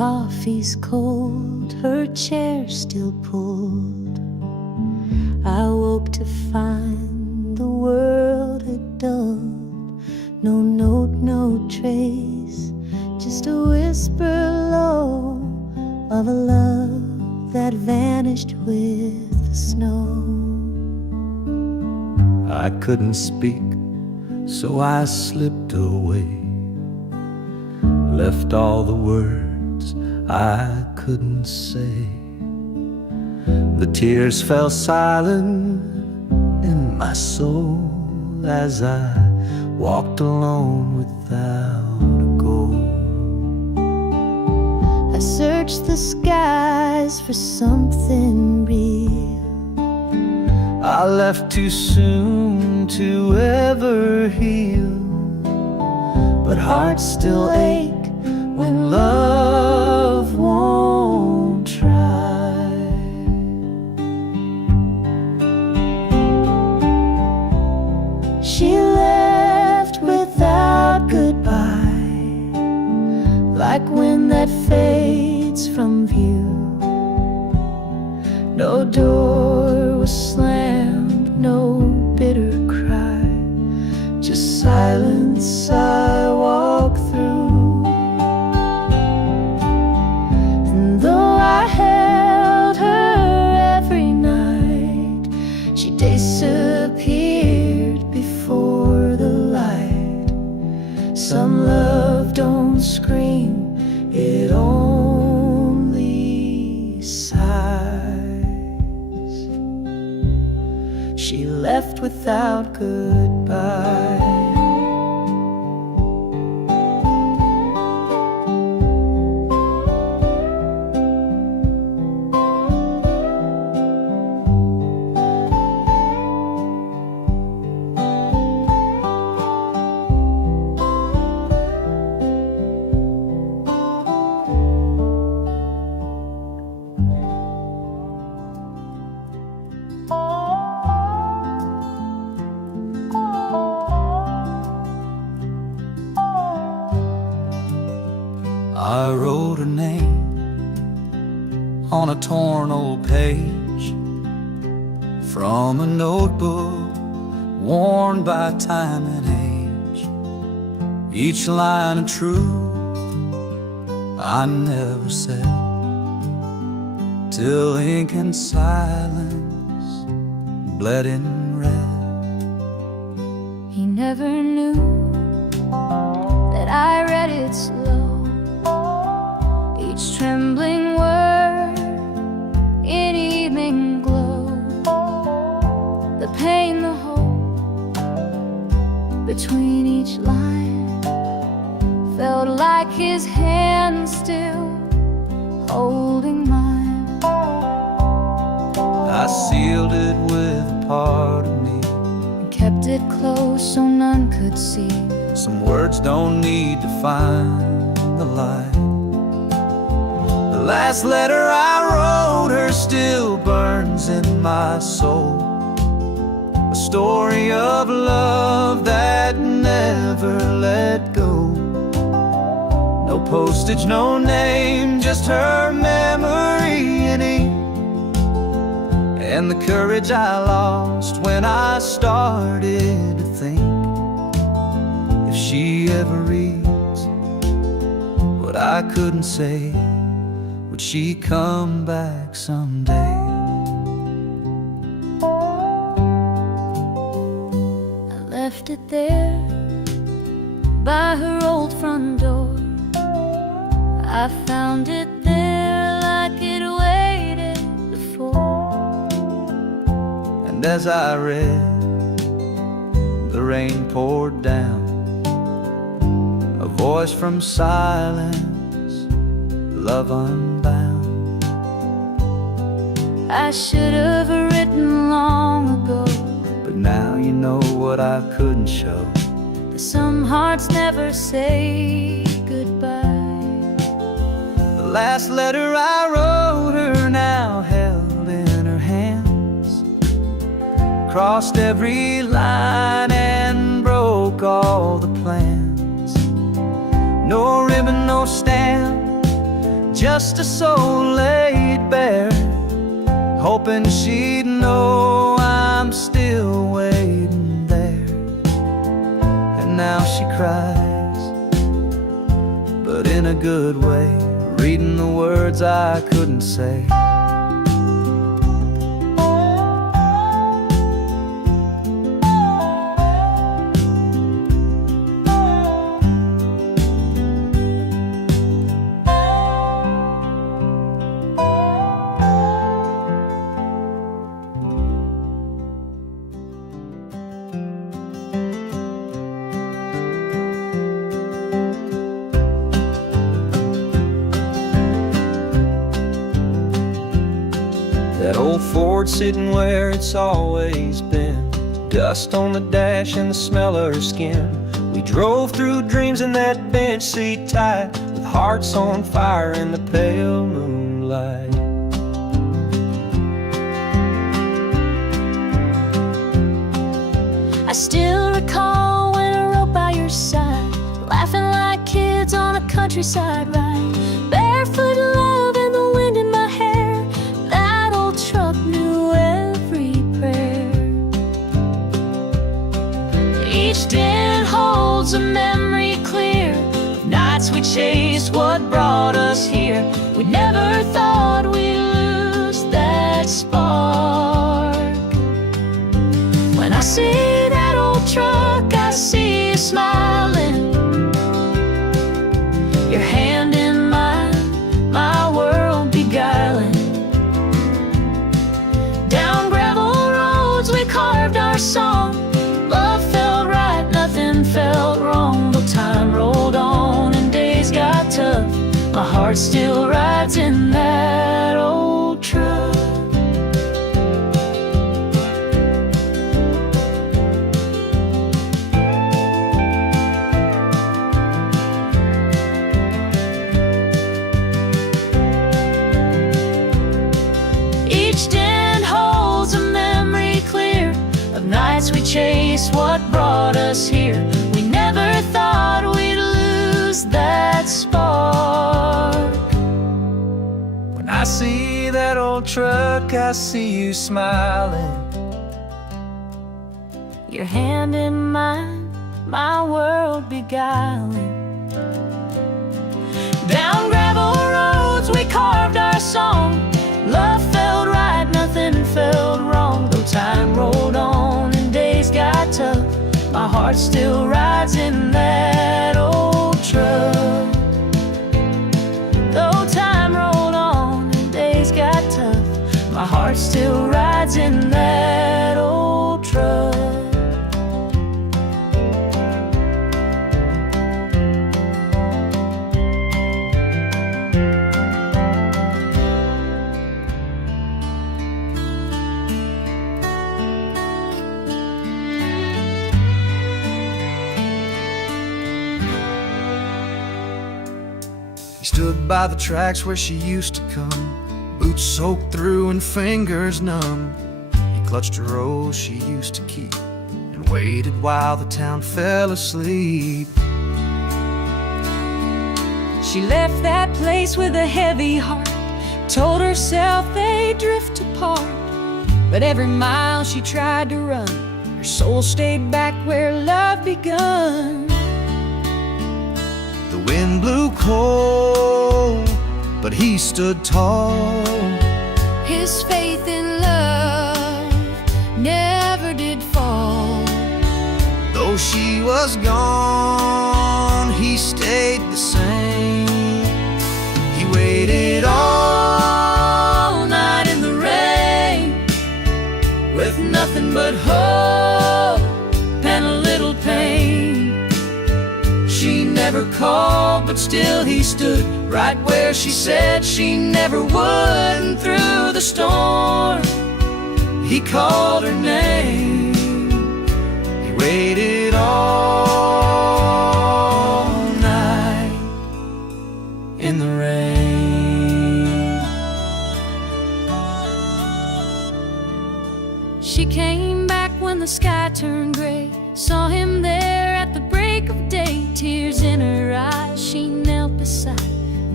coffee's cold, her chair still pulled. I woke to find the world had dulled. No note, no trace, just a whisper low of a love that vanished with the snow. I couldn't speak, so I slipped away, left all the words I couldn't say. The tears fell silent in my soul as I walked alone without a goal. I searched the skies for something real. I left too soon to ever heal, but hearts still ache when love won't try. She left without goodbye, like wind that fades from view. No door was slammed, no bitter cry, just silence I walk through. And though I held her every night, she disappeared before the light. Some love don't scream, it only sighs. She left without goodbye. I wrote her name on a torn old page from a notebook worn by time and age. Each line of truth I never said, till ink and silence bled in red. He never knew that I read it slow, each trembling word in evening glow. The pain, the hope between each line felt like his hand still holding mine. I sealed it with a part of me, And kept it close so none could see. some words don't need to find the light. The last letter I wrote her still burns in my soul, a story of love that never let go. No postage, no name, just her memory in ink, and the courage I lost when I started to think, if she ever reads what I couldn't say, would she come back someday? I left it there by her old front door. I found it there like it waited before. And as I read, the rain poured down, a voice from silence, love unbound. I should have written long ago, But now you know what I couldn't show. that some hearts never say goodbye. The last letter I wrote her now held in her hands, crossed every line and broke all the plans. No ribbon, no stamp, just a soul laid bare, hoping she'd know I'm still waiting there. And now she cries, but in a good way, reading the words I couldn't say. That old Ford sitting where it's always been, dust on the dash and the smell of her skin. We drove through dreams in that bench seat tight, with hearts on fire in the pale moonlight. I still recall when I rode by your side, laughing like kids on a countryside ride, barefoot love and the wind in my hair. That old truck knew every prayer. Each dent holds a memory clear of nights we chased what brought us here. We never thought we'd lose that spark. When I see that old truck, I see you smiling, your hand in mine, my world beguiling. Down gravel roads we carved our song. Love felt right, nothing felt wrong. Though time rolled on and days got tough, my heart still rides in that old truck. Each dent holds a memory clear of nights we chased what brought us here. We never thought we'd lose that spark. When I see that old truck, I see you smiling, Your hand in mine, my world beguiling. Down gravel roads we carved our song. Love felt right, nothing felt wrong. Though time rolled on and days got tough, my heart still rides in that old truck. Though time rolled on and days got tough, my heart still rides in that old truck. He stood by the tracks where she used to come, boots soaked through and fingers numb. He clutched a rose she used to keep and waited while the town fell asleep. She left that place with a heavy heart, told herself they'd drift apart. But every mile she tried to run, her soul stayed back where love begun. The wind blew cold, but he stood tall. His faith in love never did fall. Though she was gone, he stayed the same. He waited all night in the rain, With nothing but hope and a little pain. She never called, but still he stood right where she said she never would. And through the storm, he called her name. he waited all Night in the rain. She came back when the sky turned gray, saw him there at the break of day. Tears in her eyes, she knelt beside and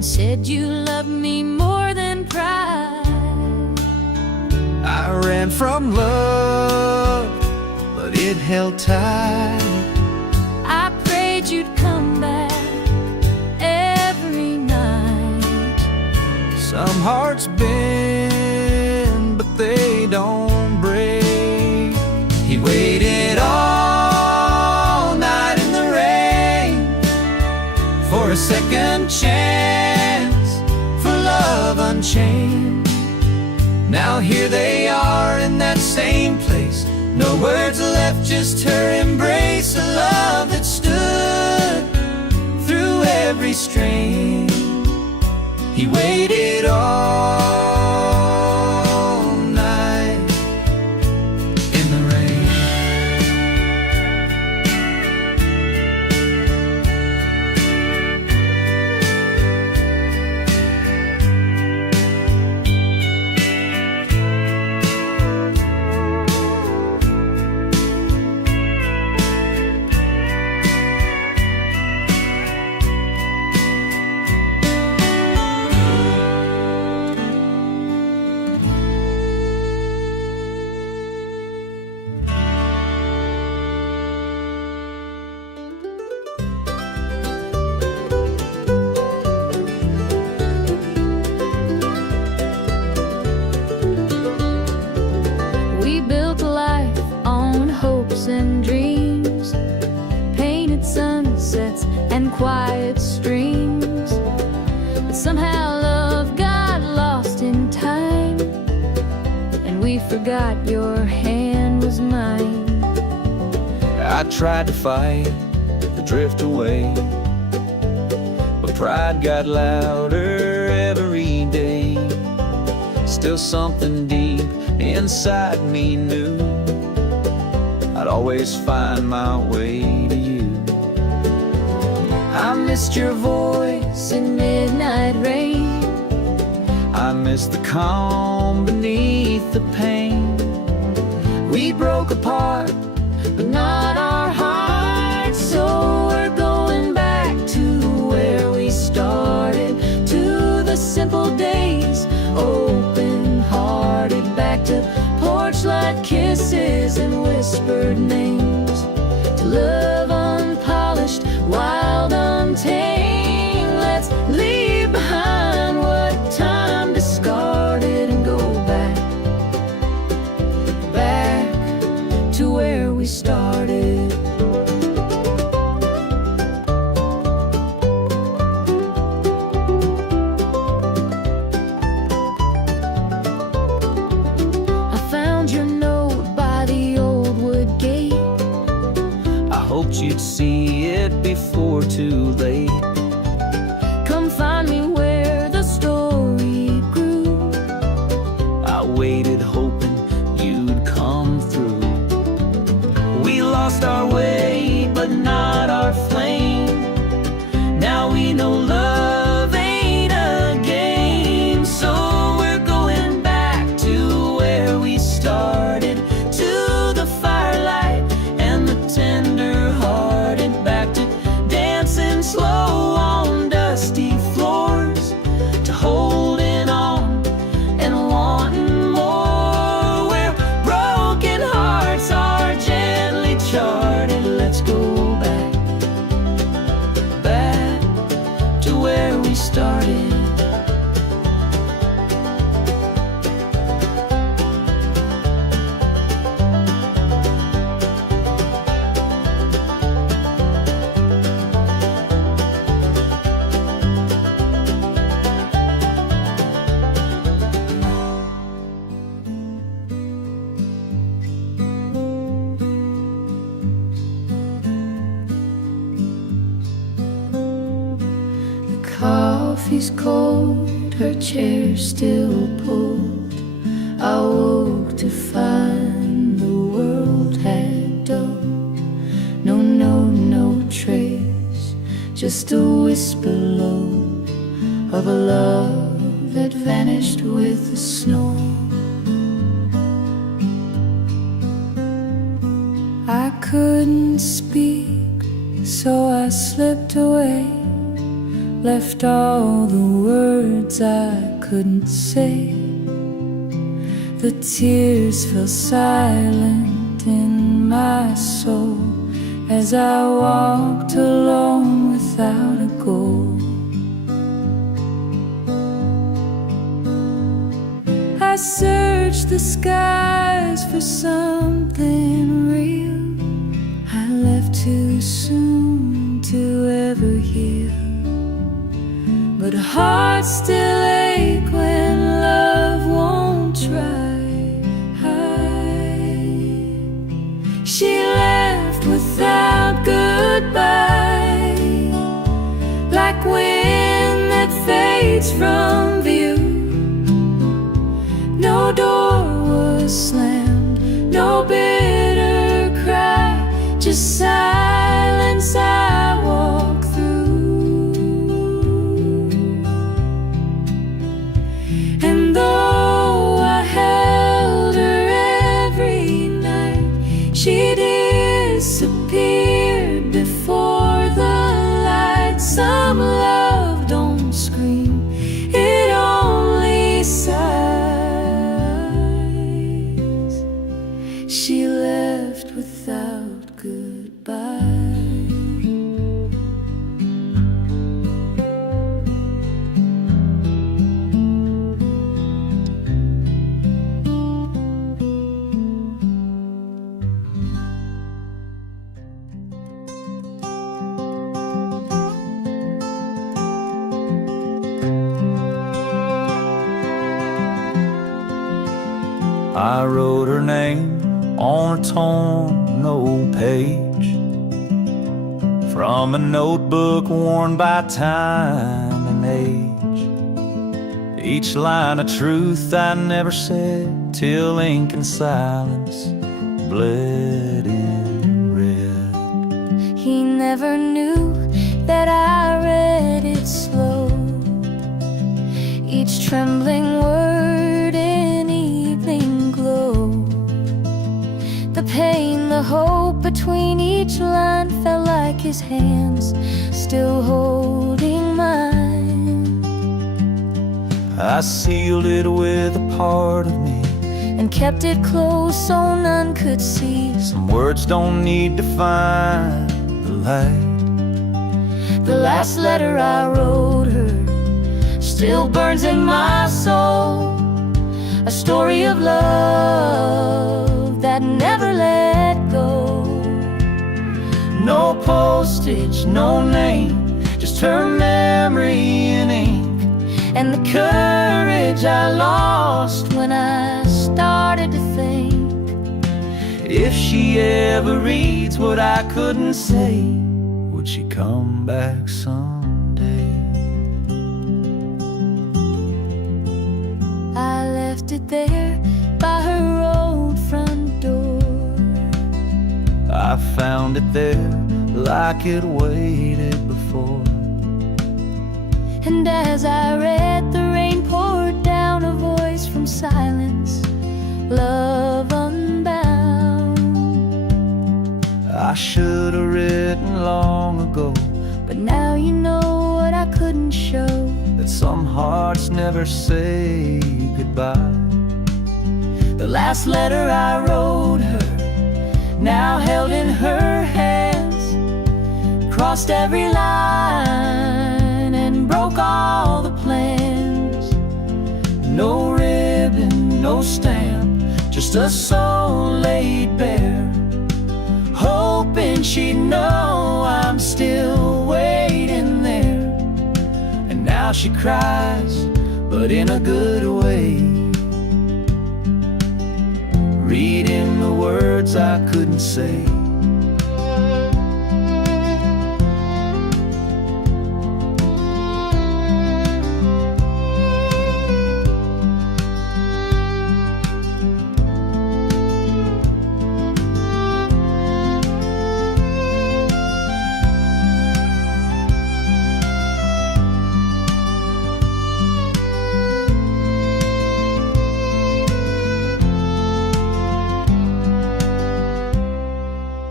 said you loved me more than pride. I ran from love, but it held tight. I prayed you'd come back every night. Some hearts bend, but they don't break. He waited all night in the rain for a second chance, for love unchained. Now here they are in that same place. No words left, just her embrace. A love that stood through every strain. He waited all night in the rain. We built a life on hopes and dreams, painted sunsets and quiet streams. But somehow love got lost in time, and we forgot your hand was mine. I tried to fight the drift away, but pride got louder every day. Still something deep inside me knew I'd always find my way to you. I missed your voice in midnight rain. I missed the calm beneath the pain. We broke apart, but not our hearts. So we're going back to where we started, to the simple days, open-hearted, back to porch light kisses and whispered names, to love unpolished, wild, untamed. Let's leave behind what time discarded and go back, back to where we started. I found your note by the old wood gate. I hoped you'd see it before too late. Come find me where the story grew. I waited hoping you'd come through. We lost our way, but not our flame. Now we know love ain't a game. So we're going back to where we started, to the firelight and the tender-hearted, back to dancing slow on dusty floors, to holding on and wanting more, where broken hearts are gently charted. Let's go back, back to where we started. The coffee's cold, her chair still pulled. I woke to find the world had dulled. No trace, just a whisper low of a love that vanished with the snow. I couldn't speak, so I slipped away, left all the words I couldn't say. The tears fell silent in my soul as I walked alone without a goal. I searched the skies for something real. I left too soon to ever heal, but hearts still ache when love won't try. She left without goodbye, like wind that fades from view. No door was slammed, no bitter cry, just silence I walk through. And though I held her every night, she disappeared before the light. Some love don't scream, it only sighs. She left without goodbye. I wrote her name on a torn old page from a notebook worn by time and age. Each line of truth I never said till ink and silence bled in red. He never knew that I read it slow, each trembling word in evening glow. The pain, the hope between each line felt like his hands still holding mine. I sealed it with a part of me and kept it close so none could see. Some words don't need to find the light. The last letter I wrote her still burns in my soul, a story of love that never let go. No postage, no name, just her memory in ink, and the courage I lost when I started to think. If she ever reads what I couldn't say, would she come back someday? I left it there by her old front door. I found it there like it waited before. And as I read, the rain poured down, a voice from silence, love unbound. I should have written long ago, but now you know what I couldn't show, that some hearts never say goodbye. the last letter I wrote her, now held in her hands, crossed every line and broke all the plans. No ribbon, no stamp, just a soul laid bare, hoping she'd know I'm still waiting there. And now she cries, but in a good way, reading the words I couldn't say.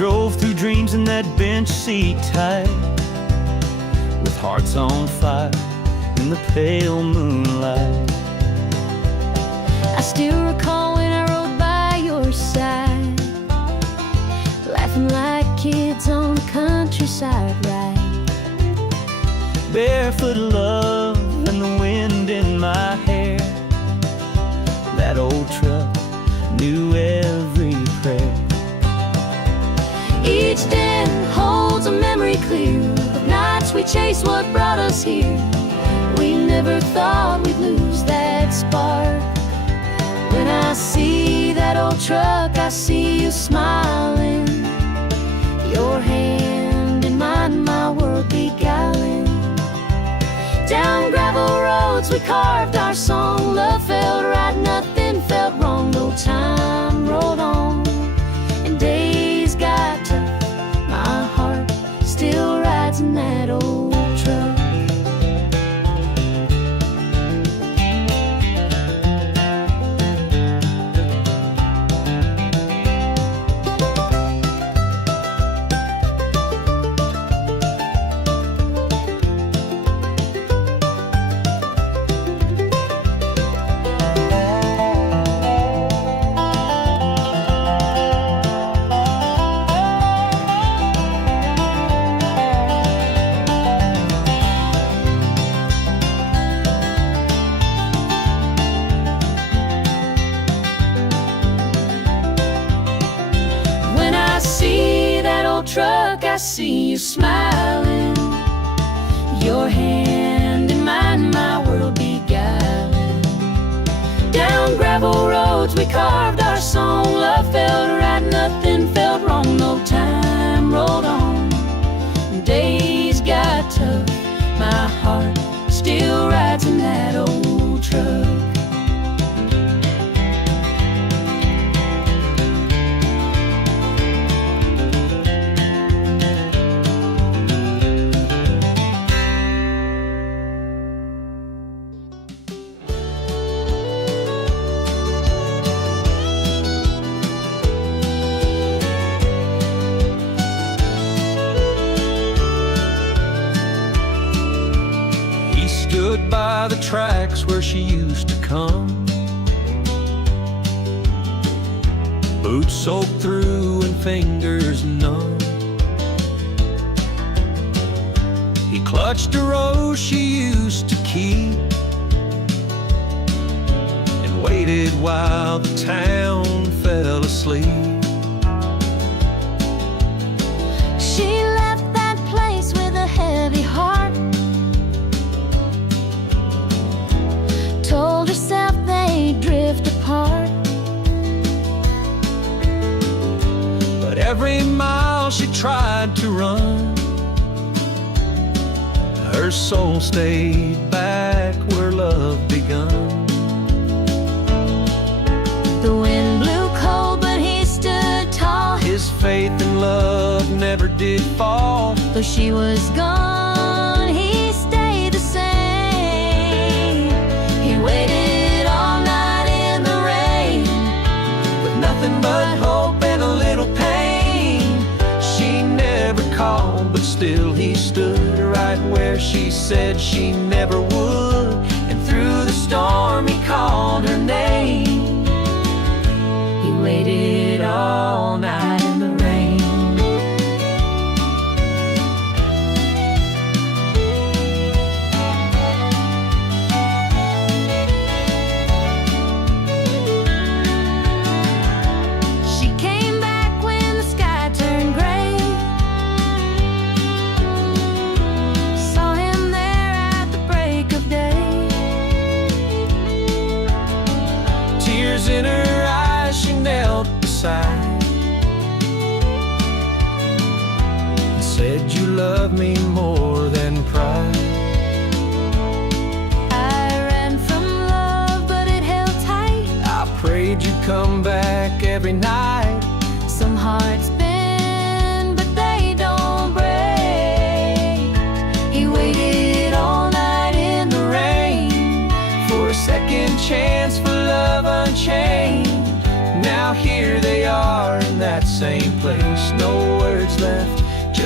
drove through dreams in that bench seat tight, with hearts on fire in the pale moonlight. I still recall when I rode by your side, laughing like kids on the countryside ride. Barefoot love and the wind in my hair, that old truck knew every prayer. Each den holds a memory clear of nights we chased what brought us here. We never thought we'd lose that spark. When I see that old truck, I see you smiling, your hand in mine, my world beguiling. Down gravel roads we carved our song. Love felt right, nothing felt wrong. No time rolled on and days got tough. My heart still rides in that old truck. Truck, I see you smiling, your hand in mine, my world beguiling. Down gravel roads we carved our song. Love felt right, nothing felt wrong. No time rolled on, days got tough. My heart still rides in that old truck. Stood by the tracks where she used to come, boots soaked through and fingers numb. He clutched a rose she used to keep and waited while the town fell asleep. She left that place with a heavy heart, told herself they'd drift apart. But every mile she tried to run, her soul stayed back where love begun. The wind blew cold, but he stood tall. His faith and love never did fall. Though she was gone, he stayed the same. He waited all night in the rain, With nothing but hope and a little pain. She never called, but still he stood right where she said she never would. And through the storm he called her name. he waited all night in the rain. She came back when the sky turned gray, saw him there at the break of day. Tears in her eyes, she knelt beside and said, "You love me more than pride." I ran from love, but it held tight. I prayed you'd come back every night. Some hearts bend, but they don't break. He waited all night in the rain For a second chance, for love unchained. Now here they are in that same place. No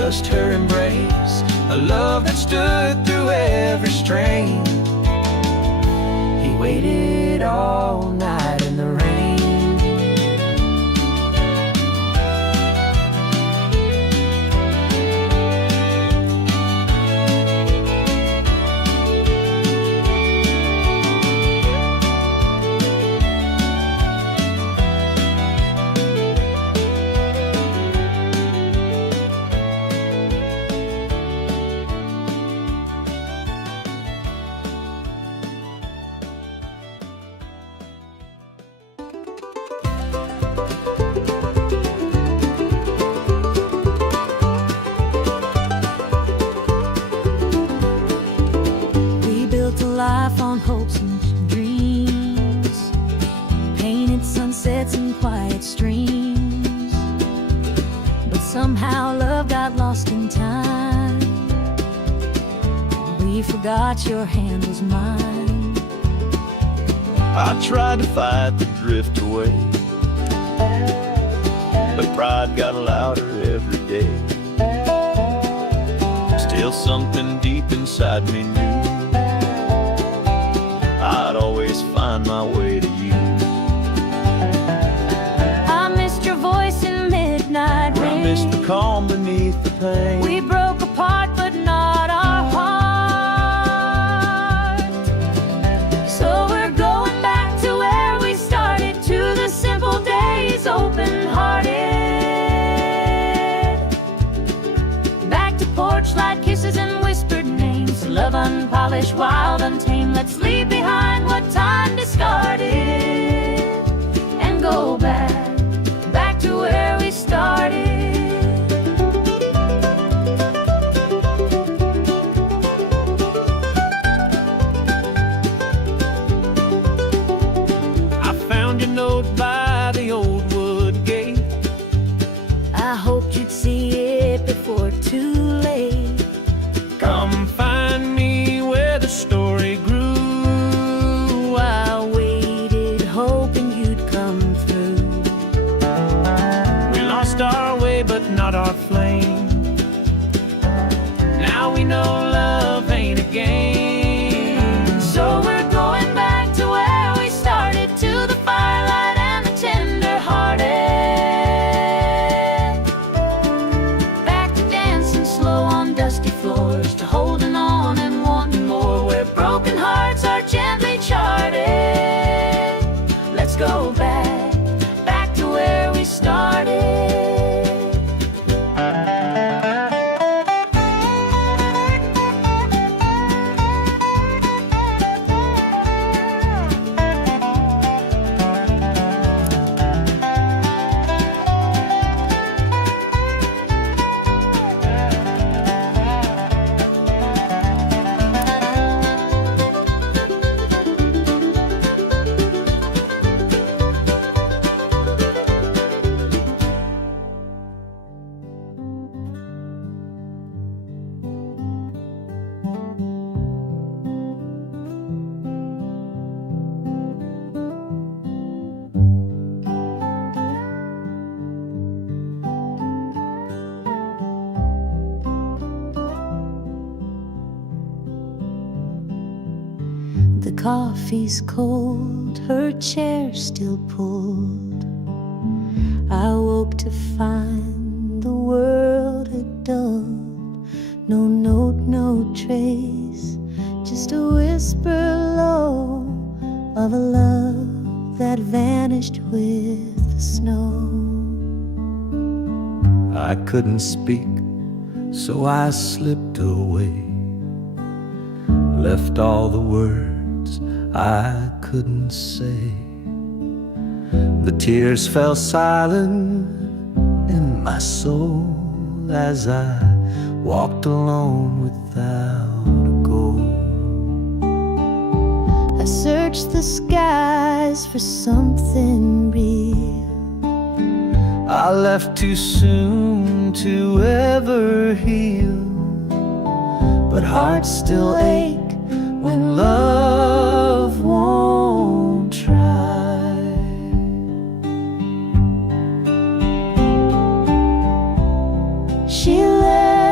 just her embrace, a love that stood through every strain. He waited all night in the rain. Life on hopes and dreams, painted sunsets and quiet streams, but somehow love got lost in time. We forgot your hand was mine. I tried to fight the drift away, but pride got louder every day. Still something deep inside me knew I'd always find my way to you. I missed your voice in midnight rain. I missed the calm beneath the pain. We broke apart, but not our heart. So we're going back to where we started, to the simple days, open-hearted. Back to porch light kisses and whispered names, love unpolished, wild, untamed. Let's leave behind what time discarded and go back to where we started. I found your note by the old wood gate. I hoped you'd see it before too late. Come find me where the story grew. I waited, hoping you'd come through. We lost our way, but not our flame. Now we know love ain't a game. So we're going back to where we started, to the firelight and the tender-hearted. Back to dancing slow on dusty floors, to holding on and wanting more, where broken hearts are gently charted. Let's go back to where we started. The coffee's cold, her chair still pulled. I woke to find the world had dulled. No note, no trace, just a whisper low of a love that vanished with the snow. I couldn't speak, so I slipped away, left all the words I couldn't say. The tears fell silent in my soul as I walked alone without a goal. I searched the skies for something real. I left too soon to ever heal, but hearts still ache when love won't try. She left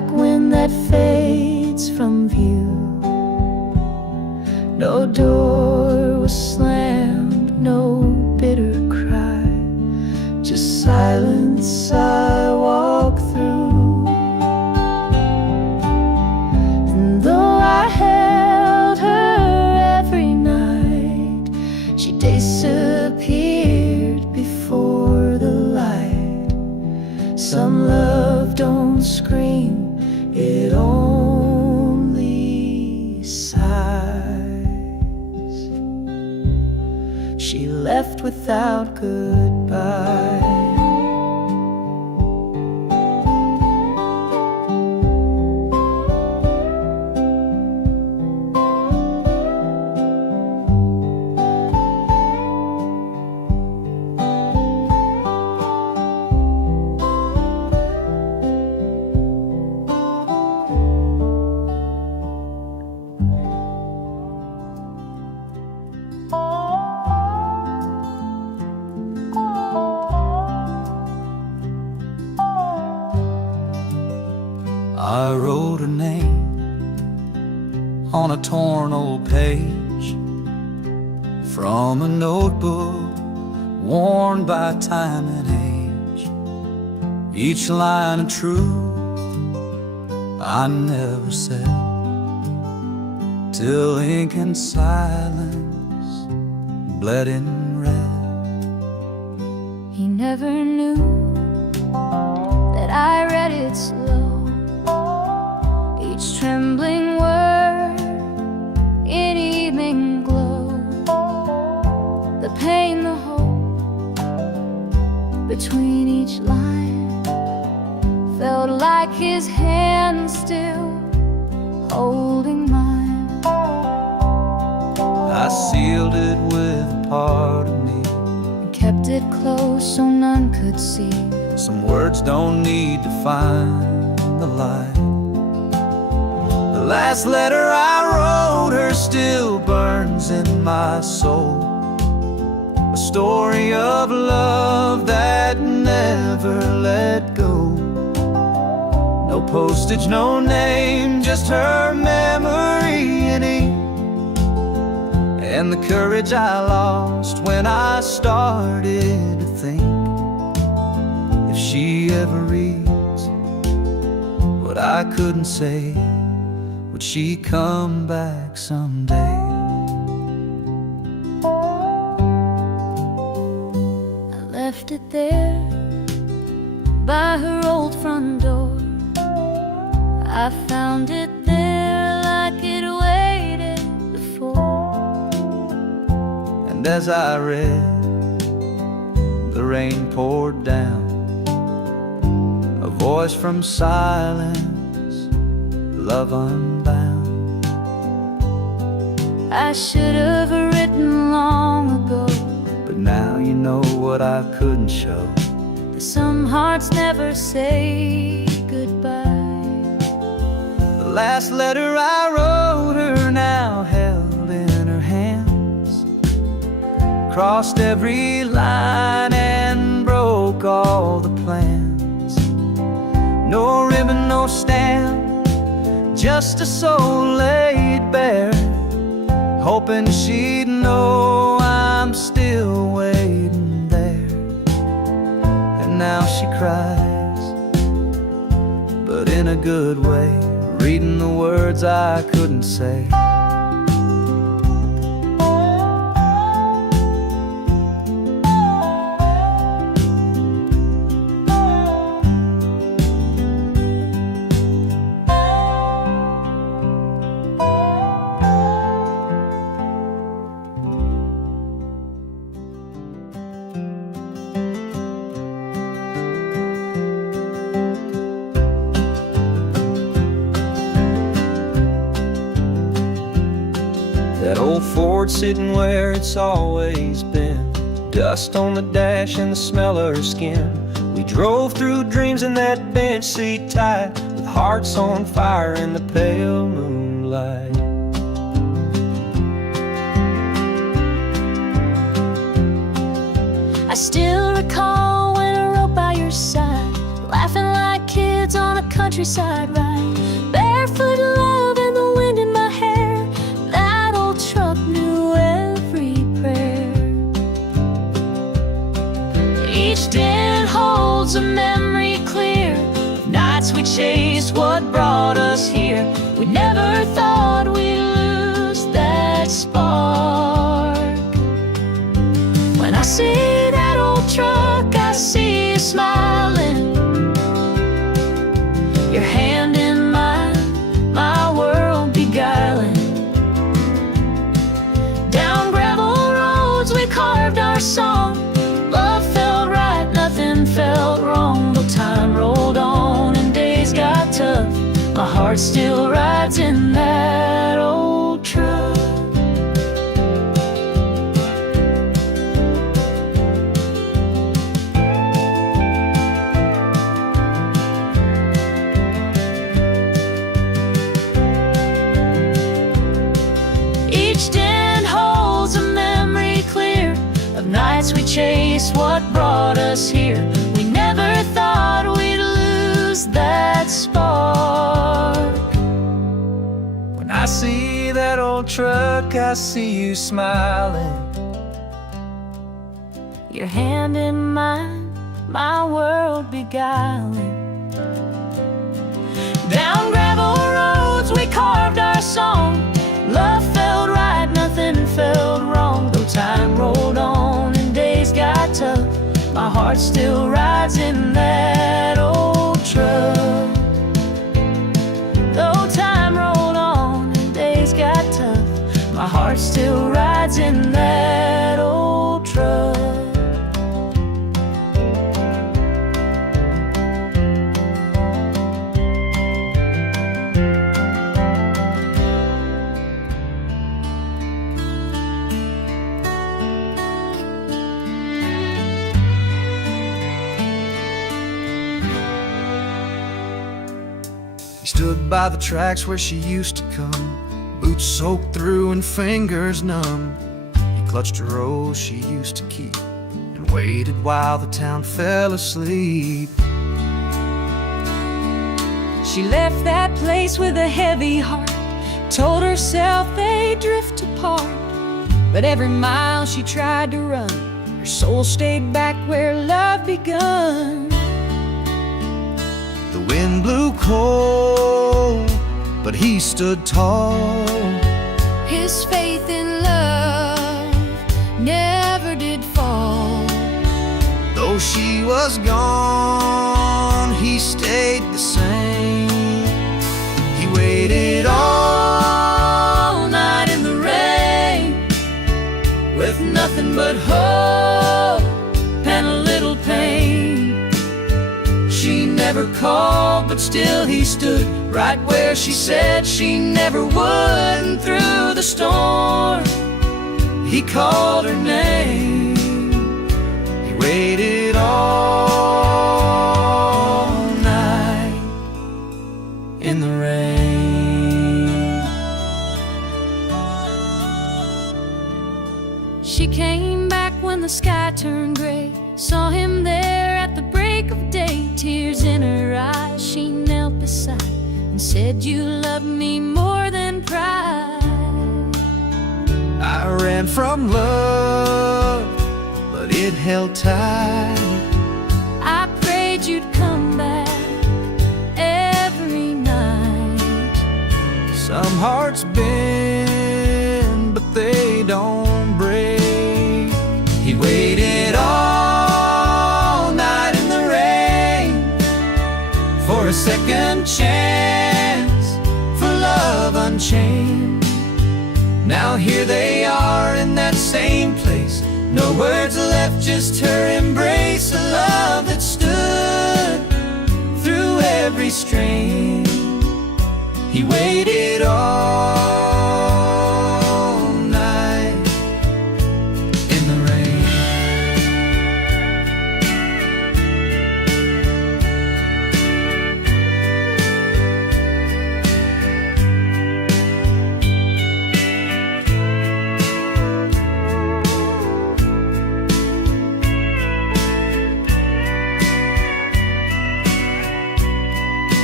like wind that fades from view. No door was slammed, no bitter cry, just silence I walk through. And though I held her every night, she disappeared before the light. Some love don't scream, it only sighs. She left without goodbye. I wrote her name on a torn old page from a notebook worn by time and age. Each line of truth I never said, till ink and silence bled in red. He never knew that I read it slow, each trembling word in evening glow. The pain, the hope between each line felt like his hand still holding mine. I sealed it with a part of me, And kept it close so none could see. some words don't need to find the light. The last letter I wrote her still burns in my soul, a story of love that never let go. No postage, no name, just her memory in ink, and the courage I lost when I started to think, if she ever reads what I couldn't say, would she come back someday? I left it there by her old front door. I found it there like it waited before. And as I read, the rain poured down, a voice from silence, love unbound. I should have written long ago, But now you know what I couldn't show. that some hearts never say goodbye. The last letter I wrote her now held in her hands, crossed every line and broke all the plans. No ribbon, no stamp, just a soul laid bare, hoping she'd know I'm still waiting there. And now she cries, but in a good way, reading the words I couldn't say. That old Ford sitting where it's always been, dust on the dash and the smell of her skin. We drove through dreams in that bench seat tight, with hearts on fire in the pale moonlight. I still recall when I rode by your side, laughing like kids woods on a countryside ride, barefoot love and the wind in my hair. That old truck knew every prayer. Each den holds a memory clear of nights we chased what brought us here. We never thought we'd lose that spark. When I see that old truck, I see you smiling, your hand in mine, my world beguiling. Down gravel roads we carved our song. Love felt right, nothing felt wrong. Though time rolled on and days got tough, my heart still rides in that old truck. Each den holds a memory clear of nights we chased what brought us here. We never thought we'd lose that spark. When I see that old truck, I see you smiling, Your hand in mine, my world beguiling. Down gravel roads we carved our song. Love felt right, nothing felt wrong. Though time rolled on and days got tough, my heart still rides in that old truck. Though time rolled on and days got tough, my heart still rides in that old truck. He stood by the tracks where she used to come, boots soaked through and fingers numb. He clutched a rose she used to keep and waited while the town fell asleep. She left that place with a heavy heart, told herself they'd drift apart. But every mile she tried to run, her soul stayed back where love begun. The wind blew cold, but he stood tall. His faith in love never did fall. Though she was gone, he stayed the same. He waited all night in the rain, With nothing but hope and a little pain. she never called, but still he stood right where she said she never would. And through the storm, he called her name. He waited all night in the rain. She came back when the sky turned gray, saw him there at the break of day. Tears in her eyes, she knelt beside and said, "You love me more than pride." I ran from love, but it held tight. I prayed you'd come back every night. Some hearts bend, but they don't break. He waited all night in the rain for a second chance, for love unchained. Now here they are in that same place, no words left, just her embrace. A love that stood through every strain. He waited all night in the rain.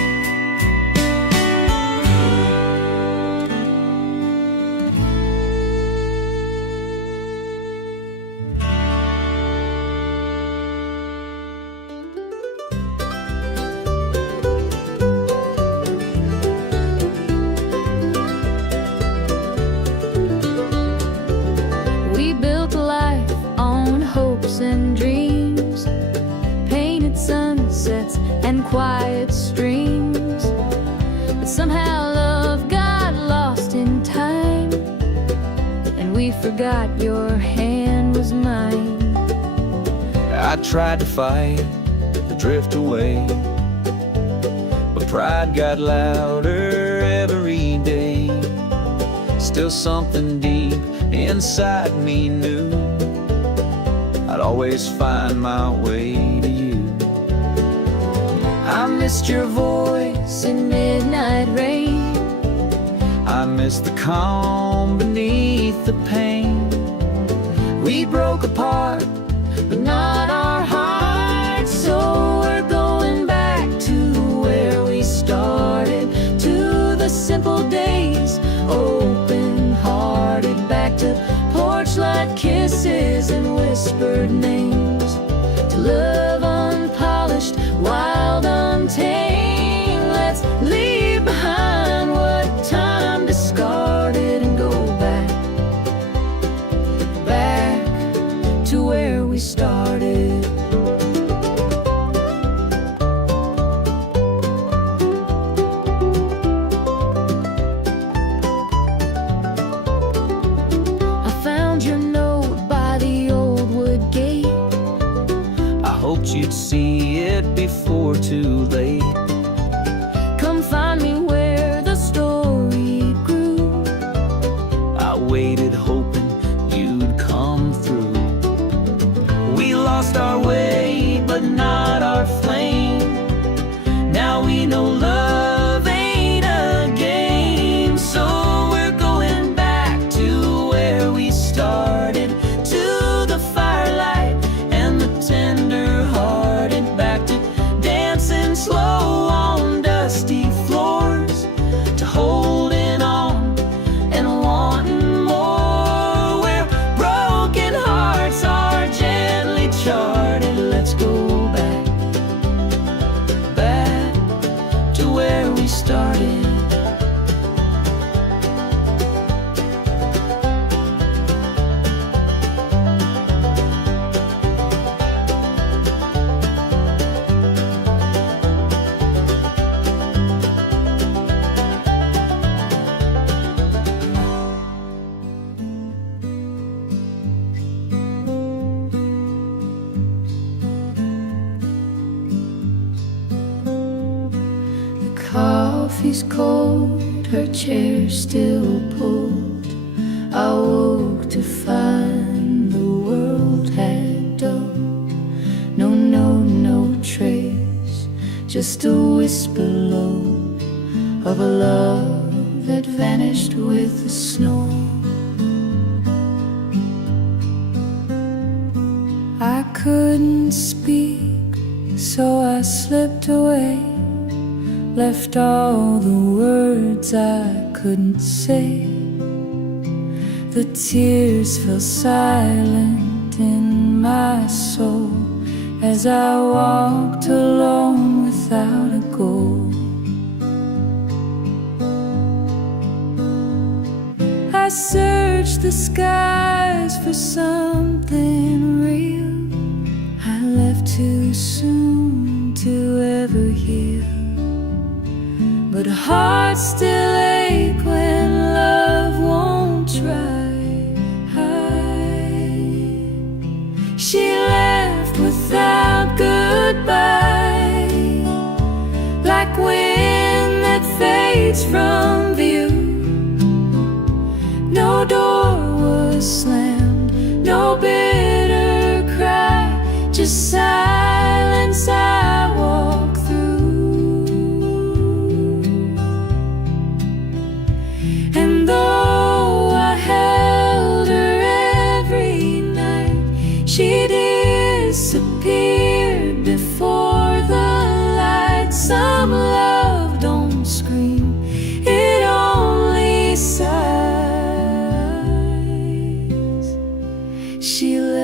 forgot your hand was mine. I tried to fight, to drift away, but pride got louder every day. Still something deep inside me knew I'd always find my way to you. I missed your voice in midnight rain. I miss the calm beneath the pain. We broke apart, but not our hearts. So we're going back to where we started, to the simple days, open-hearted, back to porch light kisses and whispered names, to love unpolished, wild, untamed. Let's leave behind what time discarded and go back to where we started. I found your note by the old wood gate. I hoped you'd see it before too late. Come find me where the story grew. I waited hoping you'd come through. We lost our way, but not our flame. Now we know love ain't a game. So we're going back to where we started, to the firelight and the tender-hearted, back to dancing slow on dusty floors, to holding on and wanting more, where broken hearts are gently charted. Let's go back to where we started. Coffee's cold, her chair still pulled. I woke to find the world had dulled. No note, no trace, just a whisper low of a love that vanished with the snow. I couldn't speak, so I slipped away, left all the words I couldn't say. The tears fell silent in my soul as I walked alone without a goal. I searched the skies for something real. I left too soon to ever heal, but hearts still ache when love won't try. She left without goodbye, like wind that fades from view. No door was slammed, no bitter cry, just silence I walk through. And though I held her every night, she disappeared before the light. Some love don't scream, it only sighs. She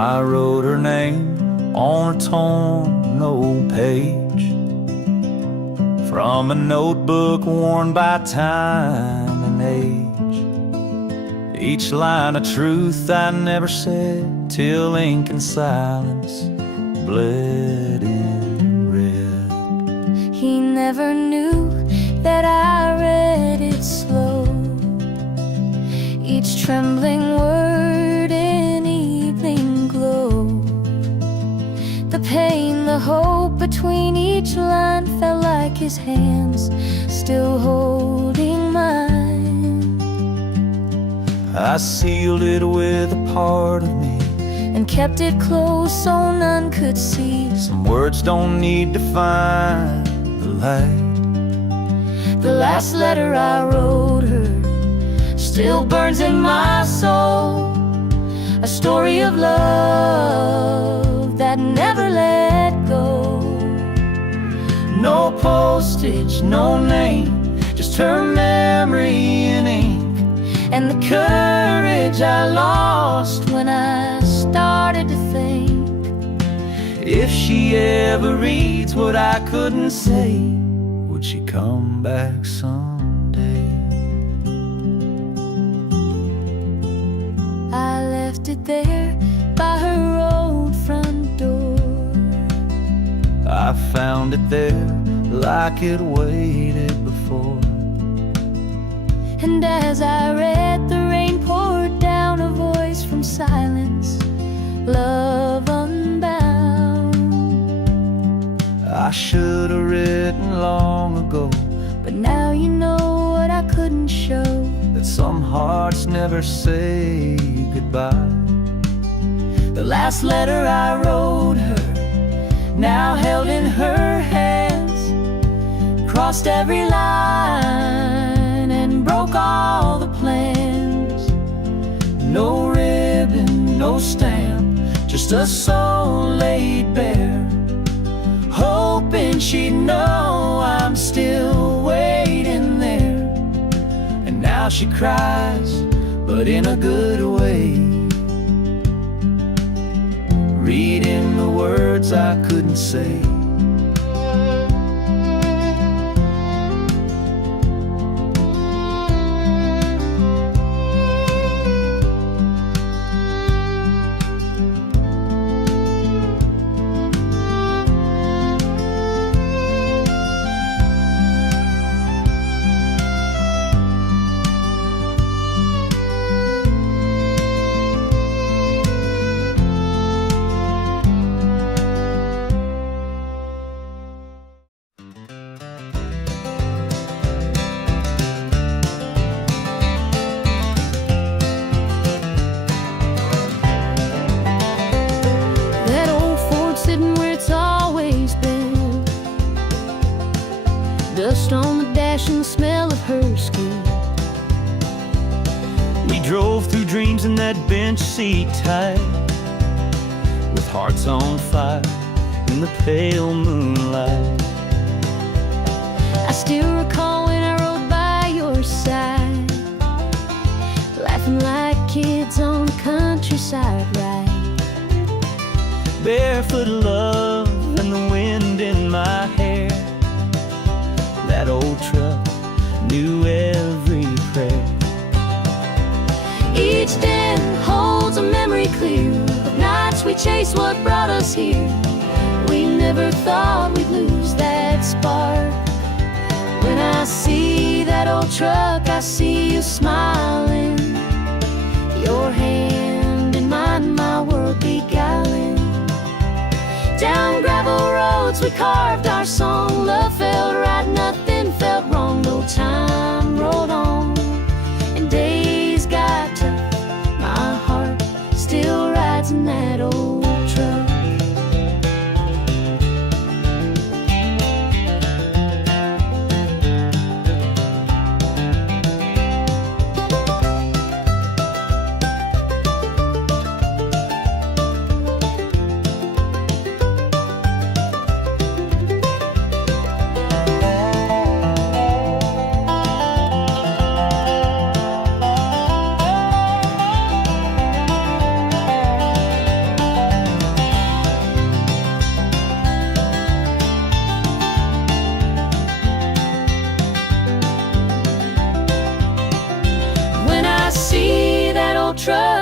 I wrote her name on a torn old page from a notebook worn by time and age. Each line of truth I never said till ink and silence bled in red. He never knew that I read it slow, each trembling word in evening glow. The pain, the hope between each line felt like his hands still holding mine. I sealed it with a part of me and kept it close so none could see. Some words don't need to find the light. The last letter I wrote her still burns in my soul, a story of love that never let go. No postage, no name, just her memory in ink, and the courage I lost when I started to think. if she ever reads what I couldn't say, would she come back someday? I left it there by her old front door. I found it there like it waited before. And as I read, the rain poured down, a voice from silence, love unbound. I should have written long ago, But now you know what I couldn't show, that some hearts never say goodbye. the last letter I wrote her, now held in her hands, crossed every line and broke all the plans. No ribbon, no stamp, just a soul laid bare, hoping she'd know I'm still waiting there. and now she cries, but in a good way, reading the words I couldn't say. That old Ford sitting where it's always been, dust on the dash and the smell of her skin. We drove through dreams in that bench seat tight, with hearts on fire in the pale moonlight. I still recall when I rode by your side, laughing like kids on a countryside ride. Barefoot love and the wind in my hair. That old truck knew every prayer. Each den holds a memory clear of nights we chased what brought us here. We never thought we'd lose that spark. When I see that old truck, I see you smiling, your hand in mine, my world beguiling. Down gravel roads we carved our song, love felt right, nothing felt wrong. No time rolled on and days got tough, my heart still rides in that old truck.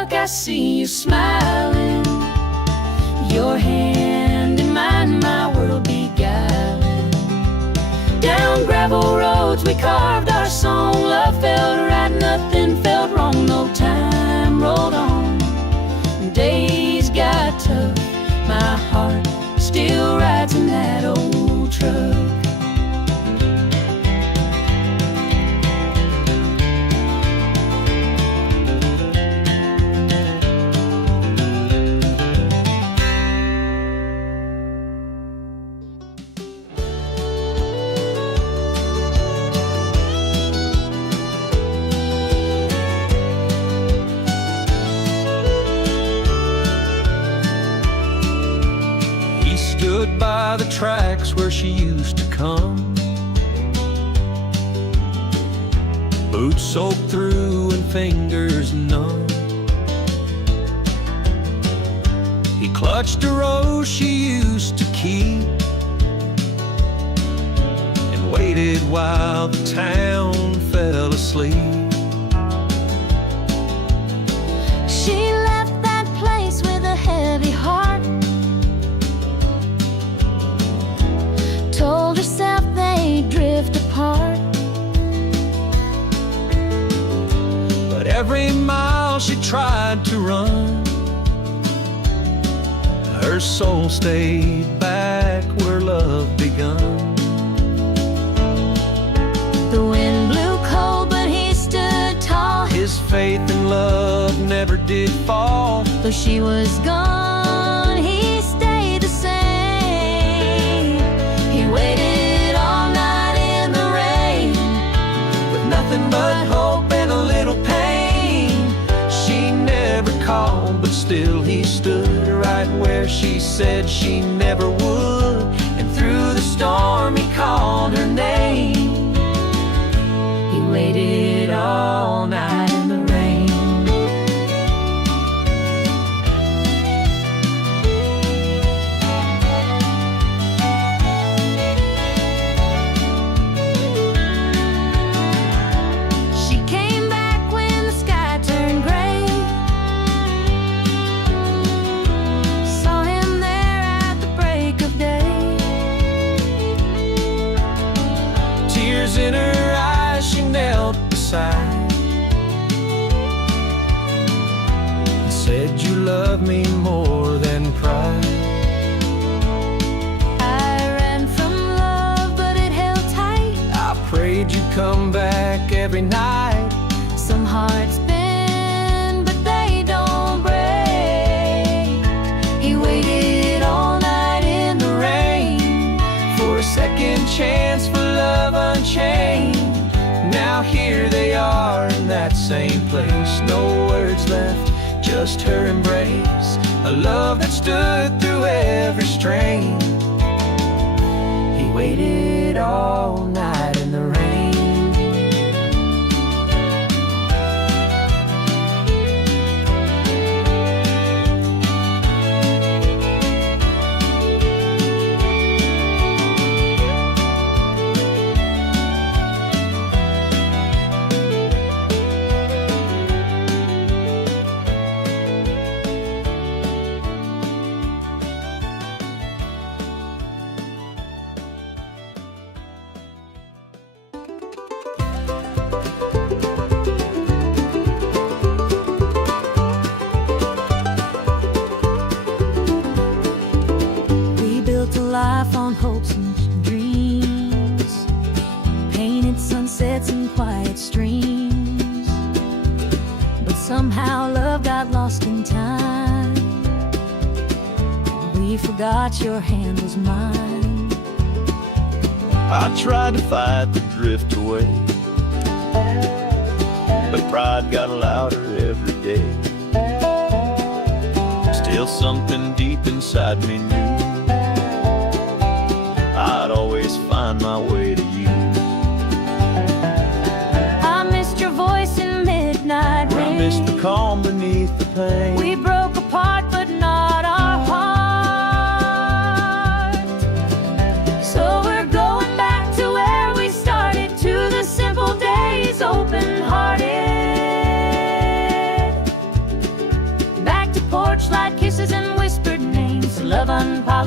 look, I see you smiling. Your hand in mine, my world beguiling. Down gravel roads we carved our song. Love felt right, nothing felt wrong. No time rolled on. Days got tough. My heart still rides in that old truck. Stood by the tracks where she used to come, boots soaked through and fingers numb. He clutched a rose she used to keep and waited while the town fell asleep. She left that place with a heavy heart. Told herself they'd drift apart. But every mile she tried to run, her soul stayed back where love begun. The wind blew cold, but he stood tall. His faith in love never did fall. Though she was gone, he stayed the same. He waited all night in the rain, With nothing but hope and a little pain. She never called, but still he stood right where she said she never would. and through the storm he called her name. He waited all night in the rain. She came back when the sky turned gray. Saw him there at the break of day. Tears in her eyes, she knelt beside and said, "You love me more than pride." I ran from love, but it held tight. I prayed you'd come back every night. Some hearts bend, but they don't break. He waited all night in the rain For a second chance for love unchained. Now here they are in that same place. No words left, just her embrace. A love that stood through every strain. He waited all night in the rain. We built a life on hopes and dreams, painted sunsets and quiet streams. But somehow love got lost in time. We forgot your hand was mine. I tried to fight the drift away, but pride got louder every day. Still something deep inside me knew I'd always find my way to you. I missed your voice in midnight rain. I missed the calm beneath the pain. We broke apart, but not our heart. So we're going back to where we started, to the simple days, open-hearted.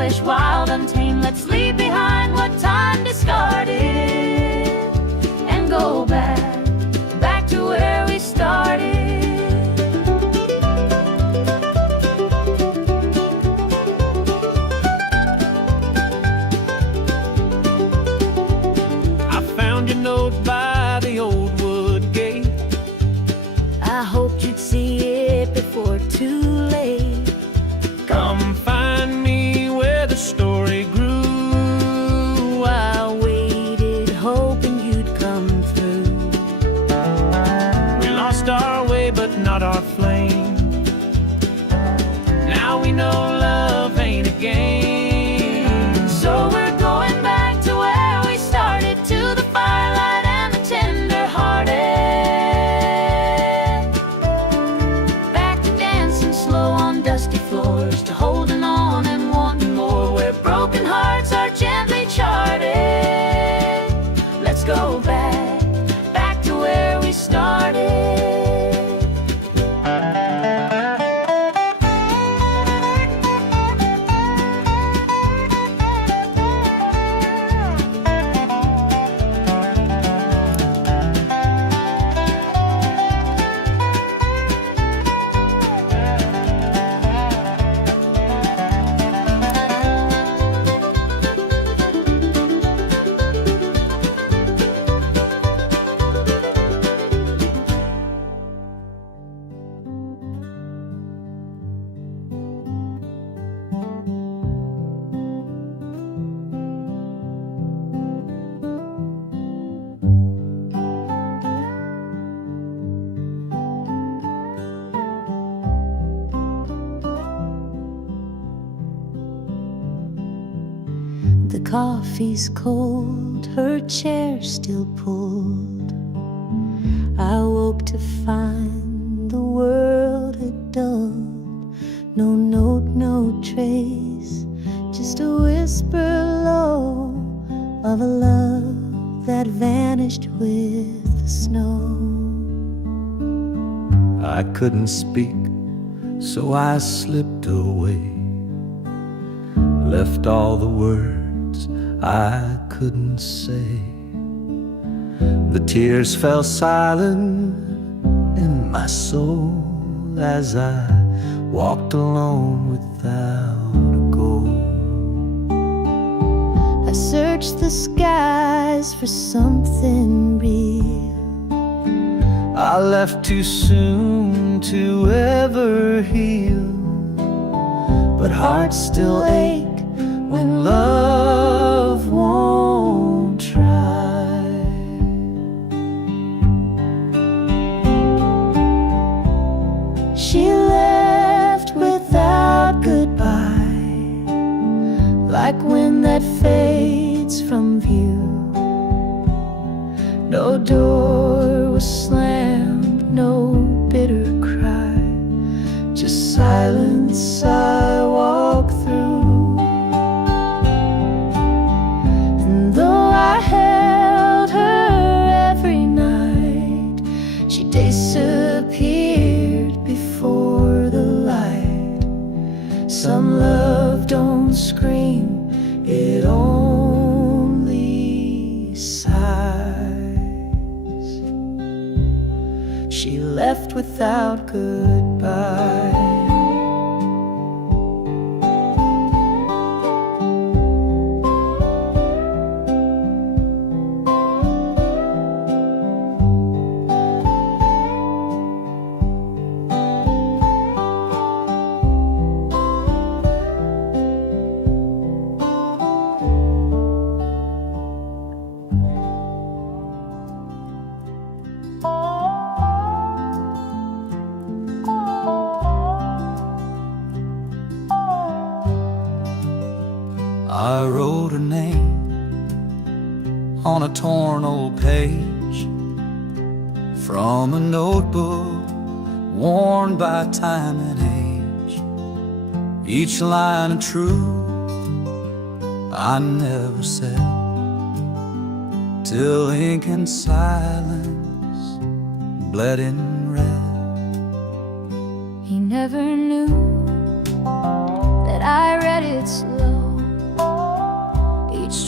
selfish, wild, untamed. Let's leave behind what time discarded and go back to where we started. I found your note by the old wood gate. I hoped you'd see it before too late. Come find me where the story grew. I waited, hoping you'd come through. We lost our way, but not our flame. Now we know love ain't a game. So we're going back to where we started, to the firelight and the tender-hearted. Back to dancing slow on dusty floors, to holding on and wanting more, where broken hearts are gently charted. Let's go back to where we started. The coffee's cold, her chair still pulled. I woke to find the world had dulled. No note, no trace, just a whisper low of a love that vanished with the snow. I couldn't speak, so I slipped away, left all the words I couldn't say. The tears fell silent in my soul as I walked alone without a goal. I searched the skies for something real. I left too soon to ever heal, but hearts still ache when love won't try. She left without goodbye, like wind that fades from view. No door was slammed, no bitter cry, just silence I walk through. And though I held her every night, she disappeared before the light. Some love don't scream, it only sighs. She left without goodbye. I wrote her name on a torn old page from a notebook worn by time and age. Each line a truth I never said, till ink and silence bled in red. He never knew that I read it slow,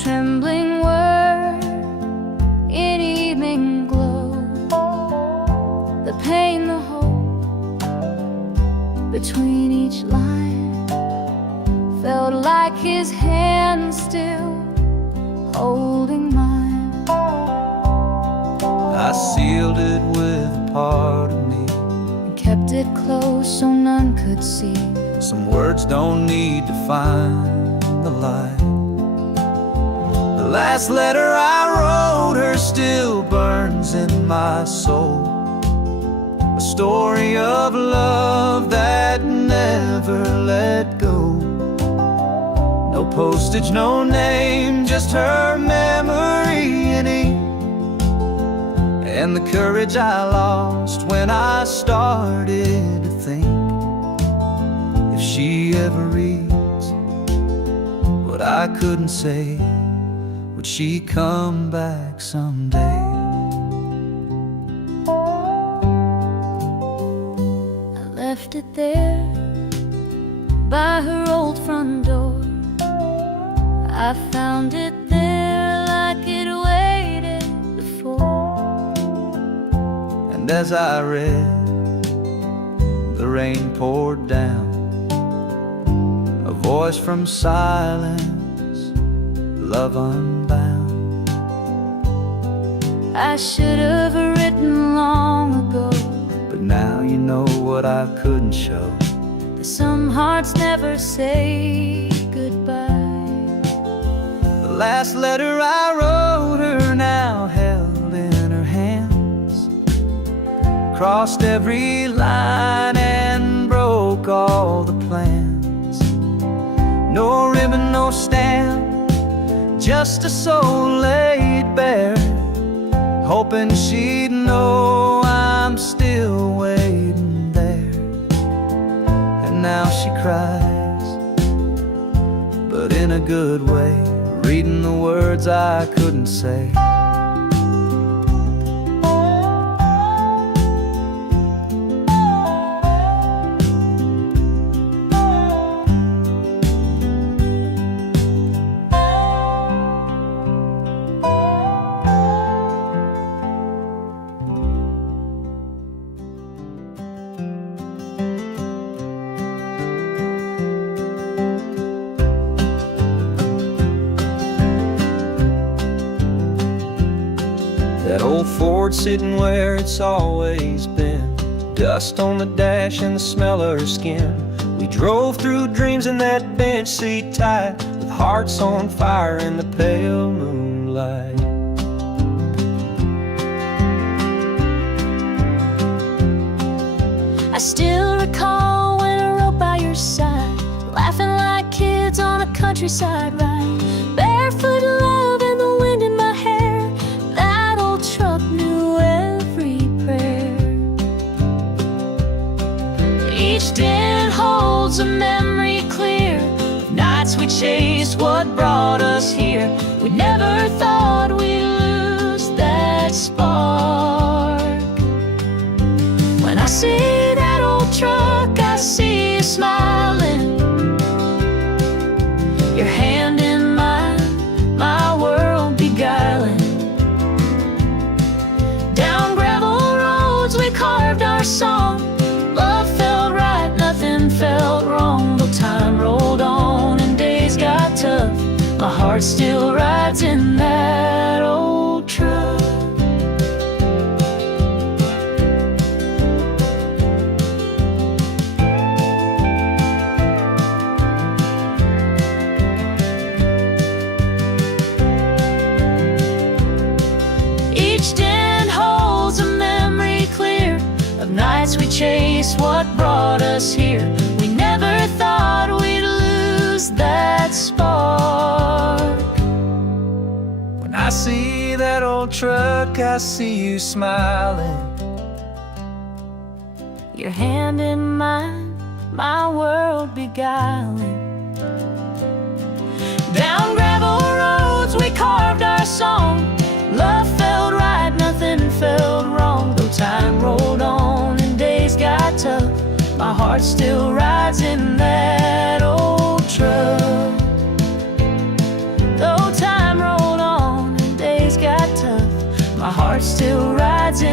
trembling word in evening glow. The pain, the hope between each line felt like his hand still holding mine. I sealed it with a part of me, And kept it close so none could see. some words don't need to find the light. The last letter I wrote her still burns in my soul, a story of love that never let go. No postage, no name, just her memory in ink, and the courage I lost when I started to think, if she ever reads what I couldn't say, would she come back someday? I left it there by her old front door. I found it there like it waited before. And as I read, the rain poured down, a voice from silence, love unbound. I should have written long ago, But now you know what I couldn't show. that some hearts never say goodbye. The last letter I wrote her now held in her hands, crossed every line and broke all the plans. No ribbon, no stamp, just a soul laid bare, hoping she'd know I'm still waiting there. And now she cries, but in a good way, reading the words I couldn't say. That old Ford sitting where it's always been, dust on the dash and the smell of her skin. We drove through dreams in that bench seat tight, with hearts on fire in the pale moonlight. I still recall when I rode by your side, laughing like kids on a countryside ride. Barefoot love and the wind in my hair, that old truck knew every prayer. Each dent holds a memory clear of nights we chased what brought us here. We never thought we'd lose that spark. When I see that old truck, I see you smiling, your hand in mine, my world beguiling. Down gravel roads we carved our song, love felt right, nothing felt wrong. Though time rolled on and days got tough, my heart still rides in that old truck. Nights we chased what brought us here. We never thought we'd lose that spark. When I see that old truck, I see you smiling, your hand in mine, my world beguiling. Down gravel roads we carved our song, love felt right, nothing felt wrong. Though time rolled on and days got tough, my heart still rides in that old truck. Though time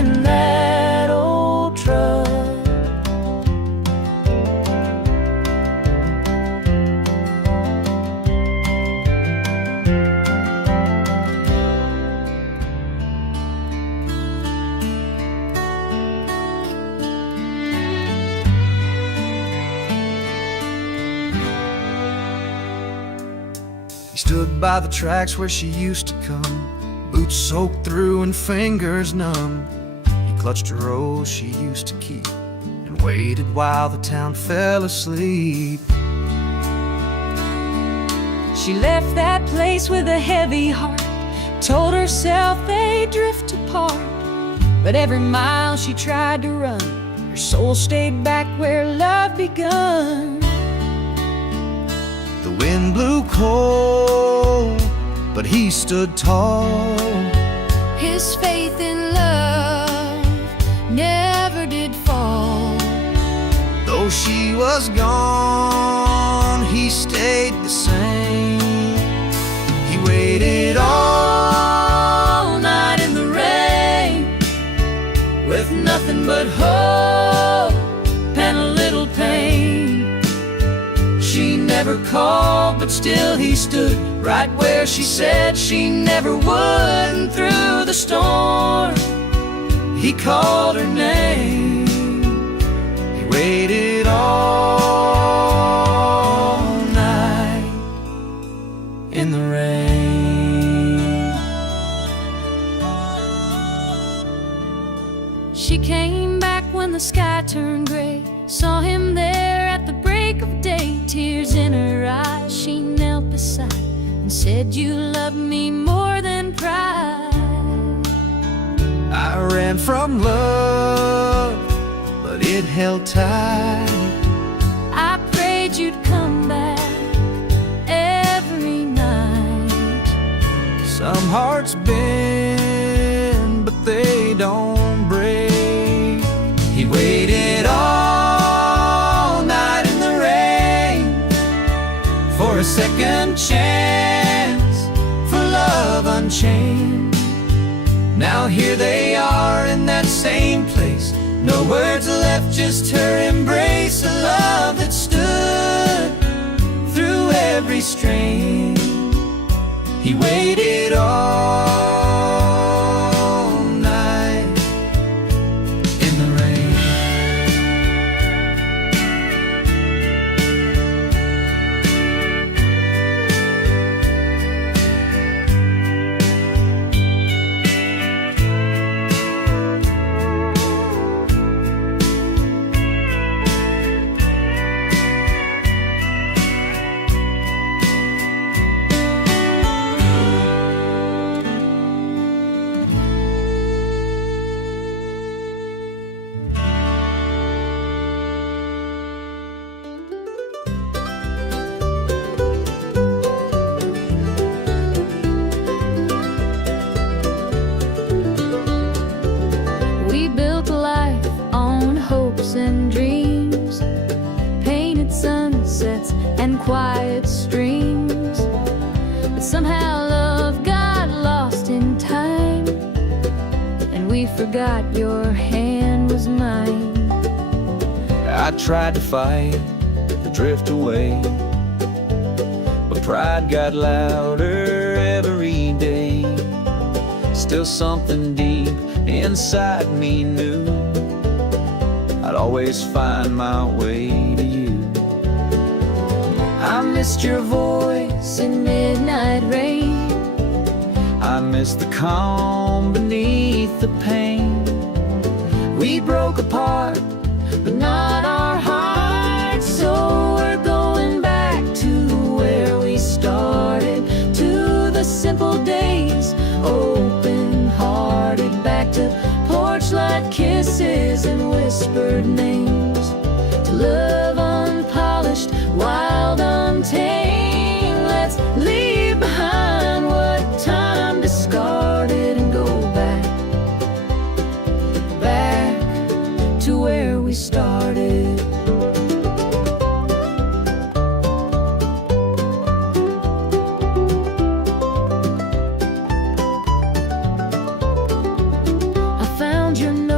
in that old truck. He stood by the tracks where she used to come, boots soaked through and fingers numb. He clutched a rose she used to keep and waited while the town fell asleep. She left that place with a heavy heart, told herself they'd drift apart. But every mile she tried to run, her soul stayed back where love begun. The wind blew cold, but he stood tall. His faith in love never did fall. Though she was gone, he stayed the same. He waited all night in the rain, With nothing but hope and a little pain. She never called, but still he stood right where she said she never would. And through the storm, he called her name. He waited all night In the rain, She came back when the sky turned gray, saw him there at the break of day. Tears in her eyes, she knelt beside and said, "You love me more than pride." I ran from love, but it held tight. I prayed you'd come back every night. Some hearts bend, but they don't break. he waited all night in the rain for a second chance, for love unchained. Now here they are in that same place, no words left, just her embrace. A love that stood through every strain. He waited all night in the rain. We built a life on hopes and dreams, painted sunsets and quiet streams. But somehow love got lost in time, and we forgot your hand was mine. I tried to fight, to drift away, but pride got louder every day. Still something deep inside me knew I'd always find my way to you. I missed your voice in midnight rain. I miss the calm beneath the pain. We broke apart, but not our hearts. So we're going back to where we started, to the simple days, open-hearted, back to porch-light kisses and whispered names, to love unpolished, wild, untamed. Let's leave behind what time discarded and go back, back to where we started. I found your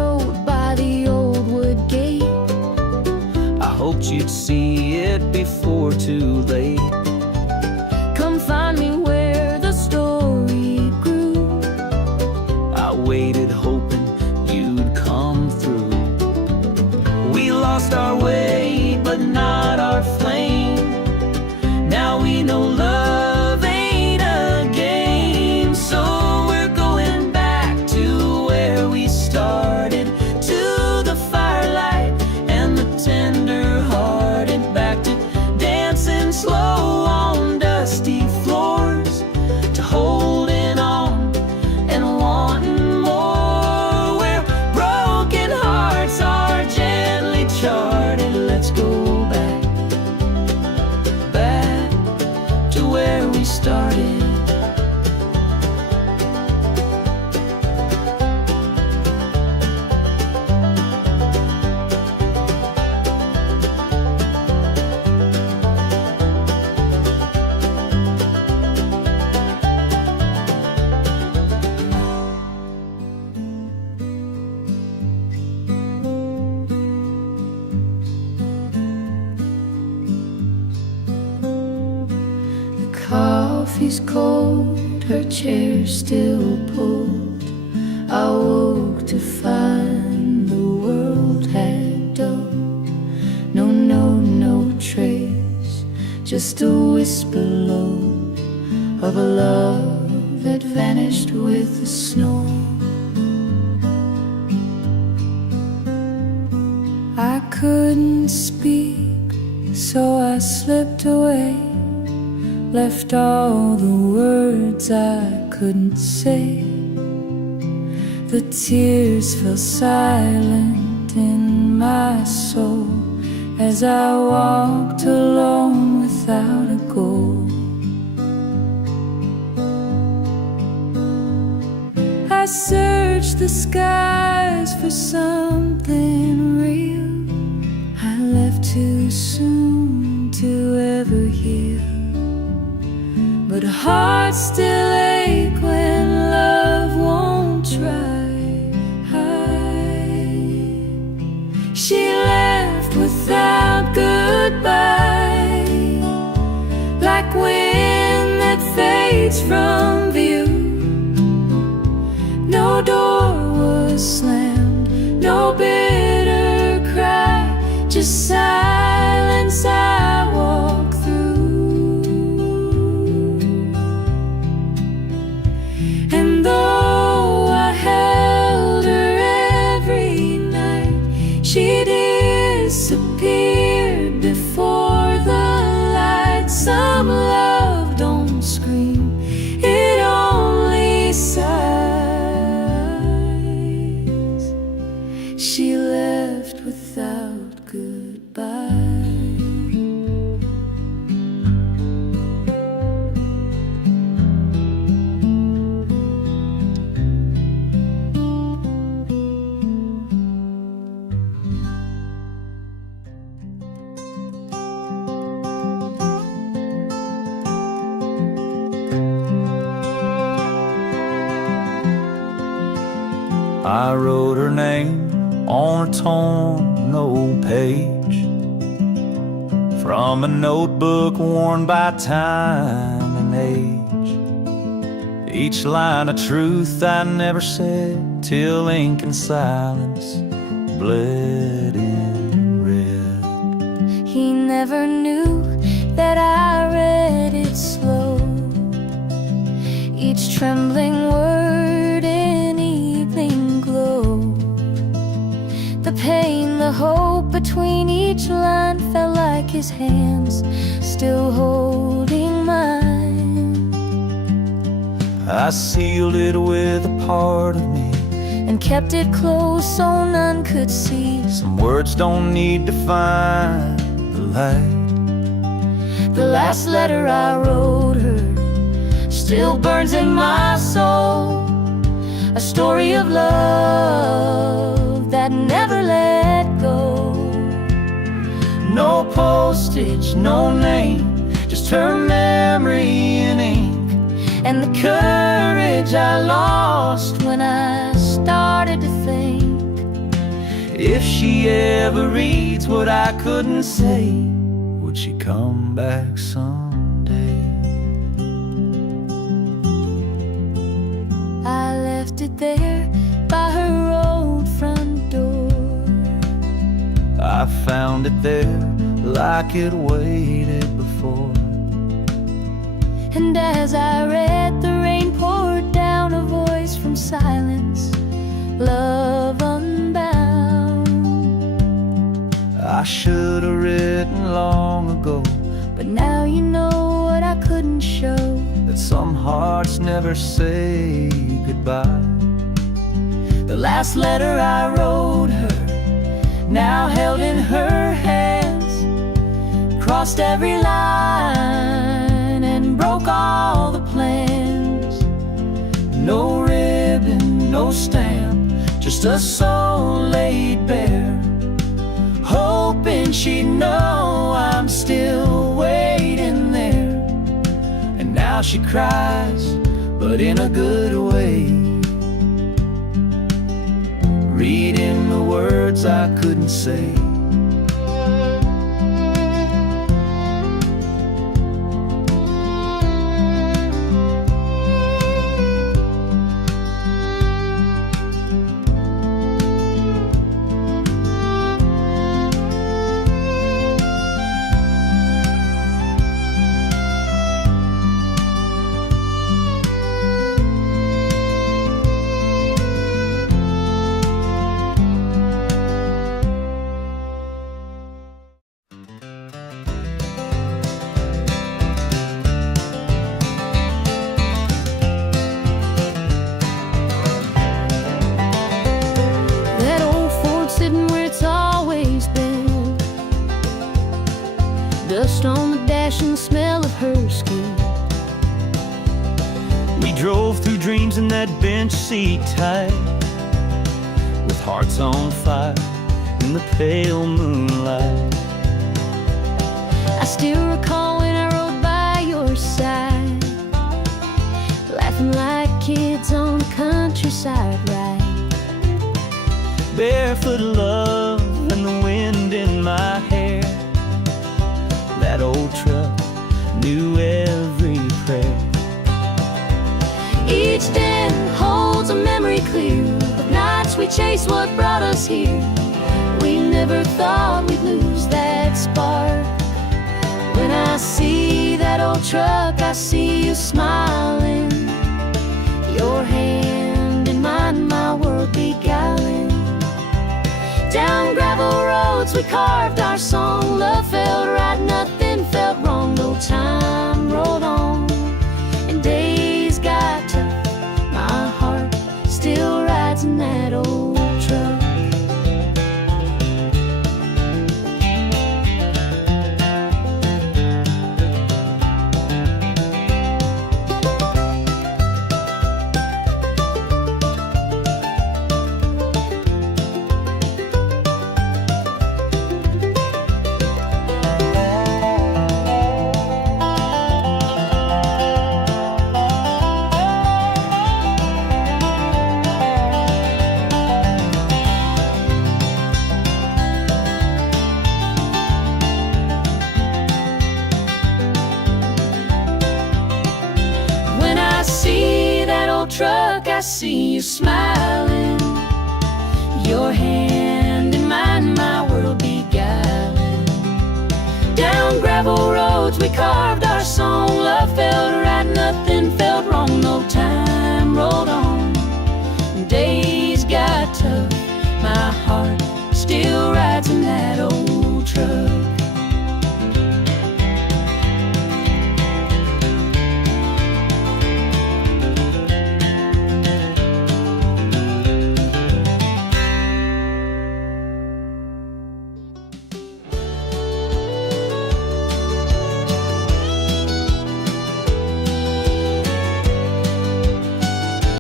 lost our way, but not our flame. Now we know love ain't a game, so we're going back to where we started, to the firelight and the tender-hearted, back to dancing slow on dusty floors, to holding on and wanting more, where broken hearts are gently charted. Let's go back, back to where we started. Coffee's cold, her chair still pulled. I woke to find the world had dulled. No note, no trace, just a whisper low of a love that vanished with the snow. I couldn't speak, so I slipped away, left all the words I couldn't say. The tears fell silent in my soul as I walked alone without a goal. I searched the skies for something real. I left too soon to ever heal, but hearts still ache when love won't try. She left without goodbye, like wind that fades from view. No door was slammed, no bitter cry, just silence I walk through. And though I held her every night, she disappeared before the light. Some love don't scream, it only sighs. She left without goodbye. I wrote her name on a torn old page from a notebook worn by time and age. Each line of truth I never said, till ink and silence bled in red. He never knew that I read it slow, each trembling word in evening glow. The pain, the hope between each line felt like his hands still holding mine. I sealed it with a part of me and kept it close so none could see. Some words don't need to find the light. The last letter I wrote her still burns in my soul, a story of love that never let go. No postage, no name, just her memory in ink, And the courage I lost when I started to think, if she ever reads what I couldn't say, would she come back someday? I left it there by her old front door. I found found it there like it waited before. And as I read, the rain poured down, a voice from silence, love unbound. I should have written long ago, but now you know what I couldn't show, that some hearts never say goodbye. the last letter I wrote her, now held in her hands, crossed every line and broke all the plans. No ribbon, no stamp, just a soul laid bare, hoping she'd know I'm still waiting there. And now she cries, but in a good way, reading the words I couldn't say. Dust on the dash and the smell of her skin. We drove through dreams in that bench seat tight, with hearts on fire in the pale moonlight. I still recall when I rode by your side, laughing like kids on the countryside ride. Barefoot love and the wind in my hair. That old truck knew every prayer. Each den holds a memory clear of nights we chased what brought us here. We never thought we'd lose that spark. When I see that old truck, I see you smiling, your hand in mine, my world beguiling. Down gravel roads we carved our song, love felt right, nothing felt wrong. No time rolled on and days got tough, my heart still rides in that old truck. Truck, I see you smiling, your hand in mine, my world beguiling. Down gravel roads we carved our song, love felt right, nothing felt wrong. No time rolled on, days got tough, my heart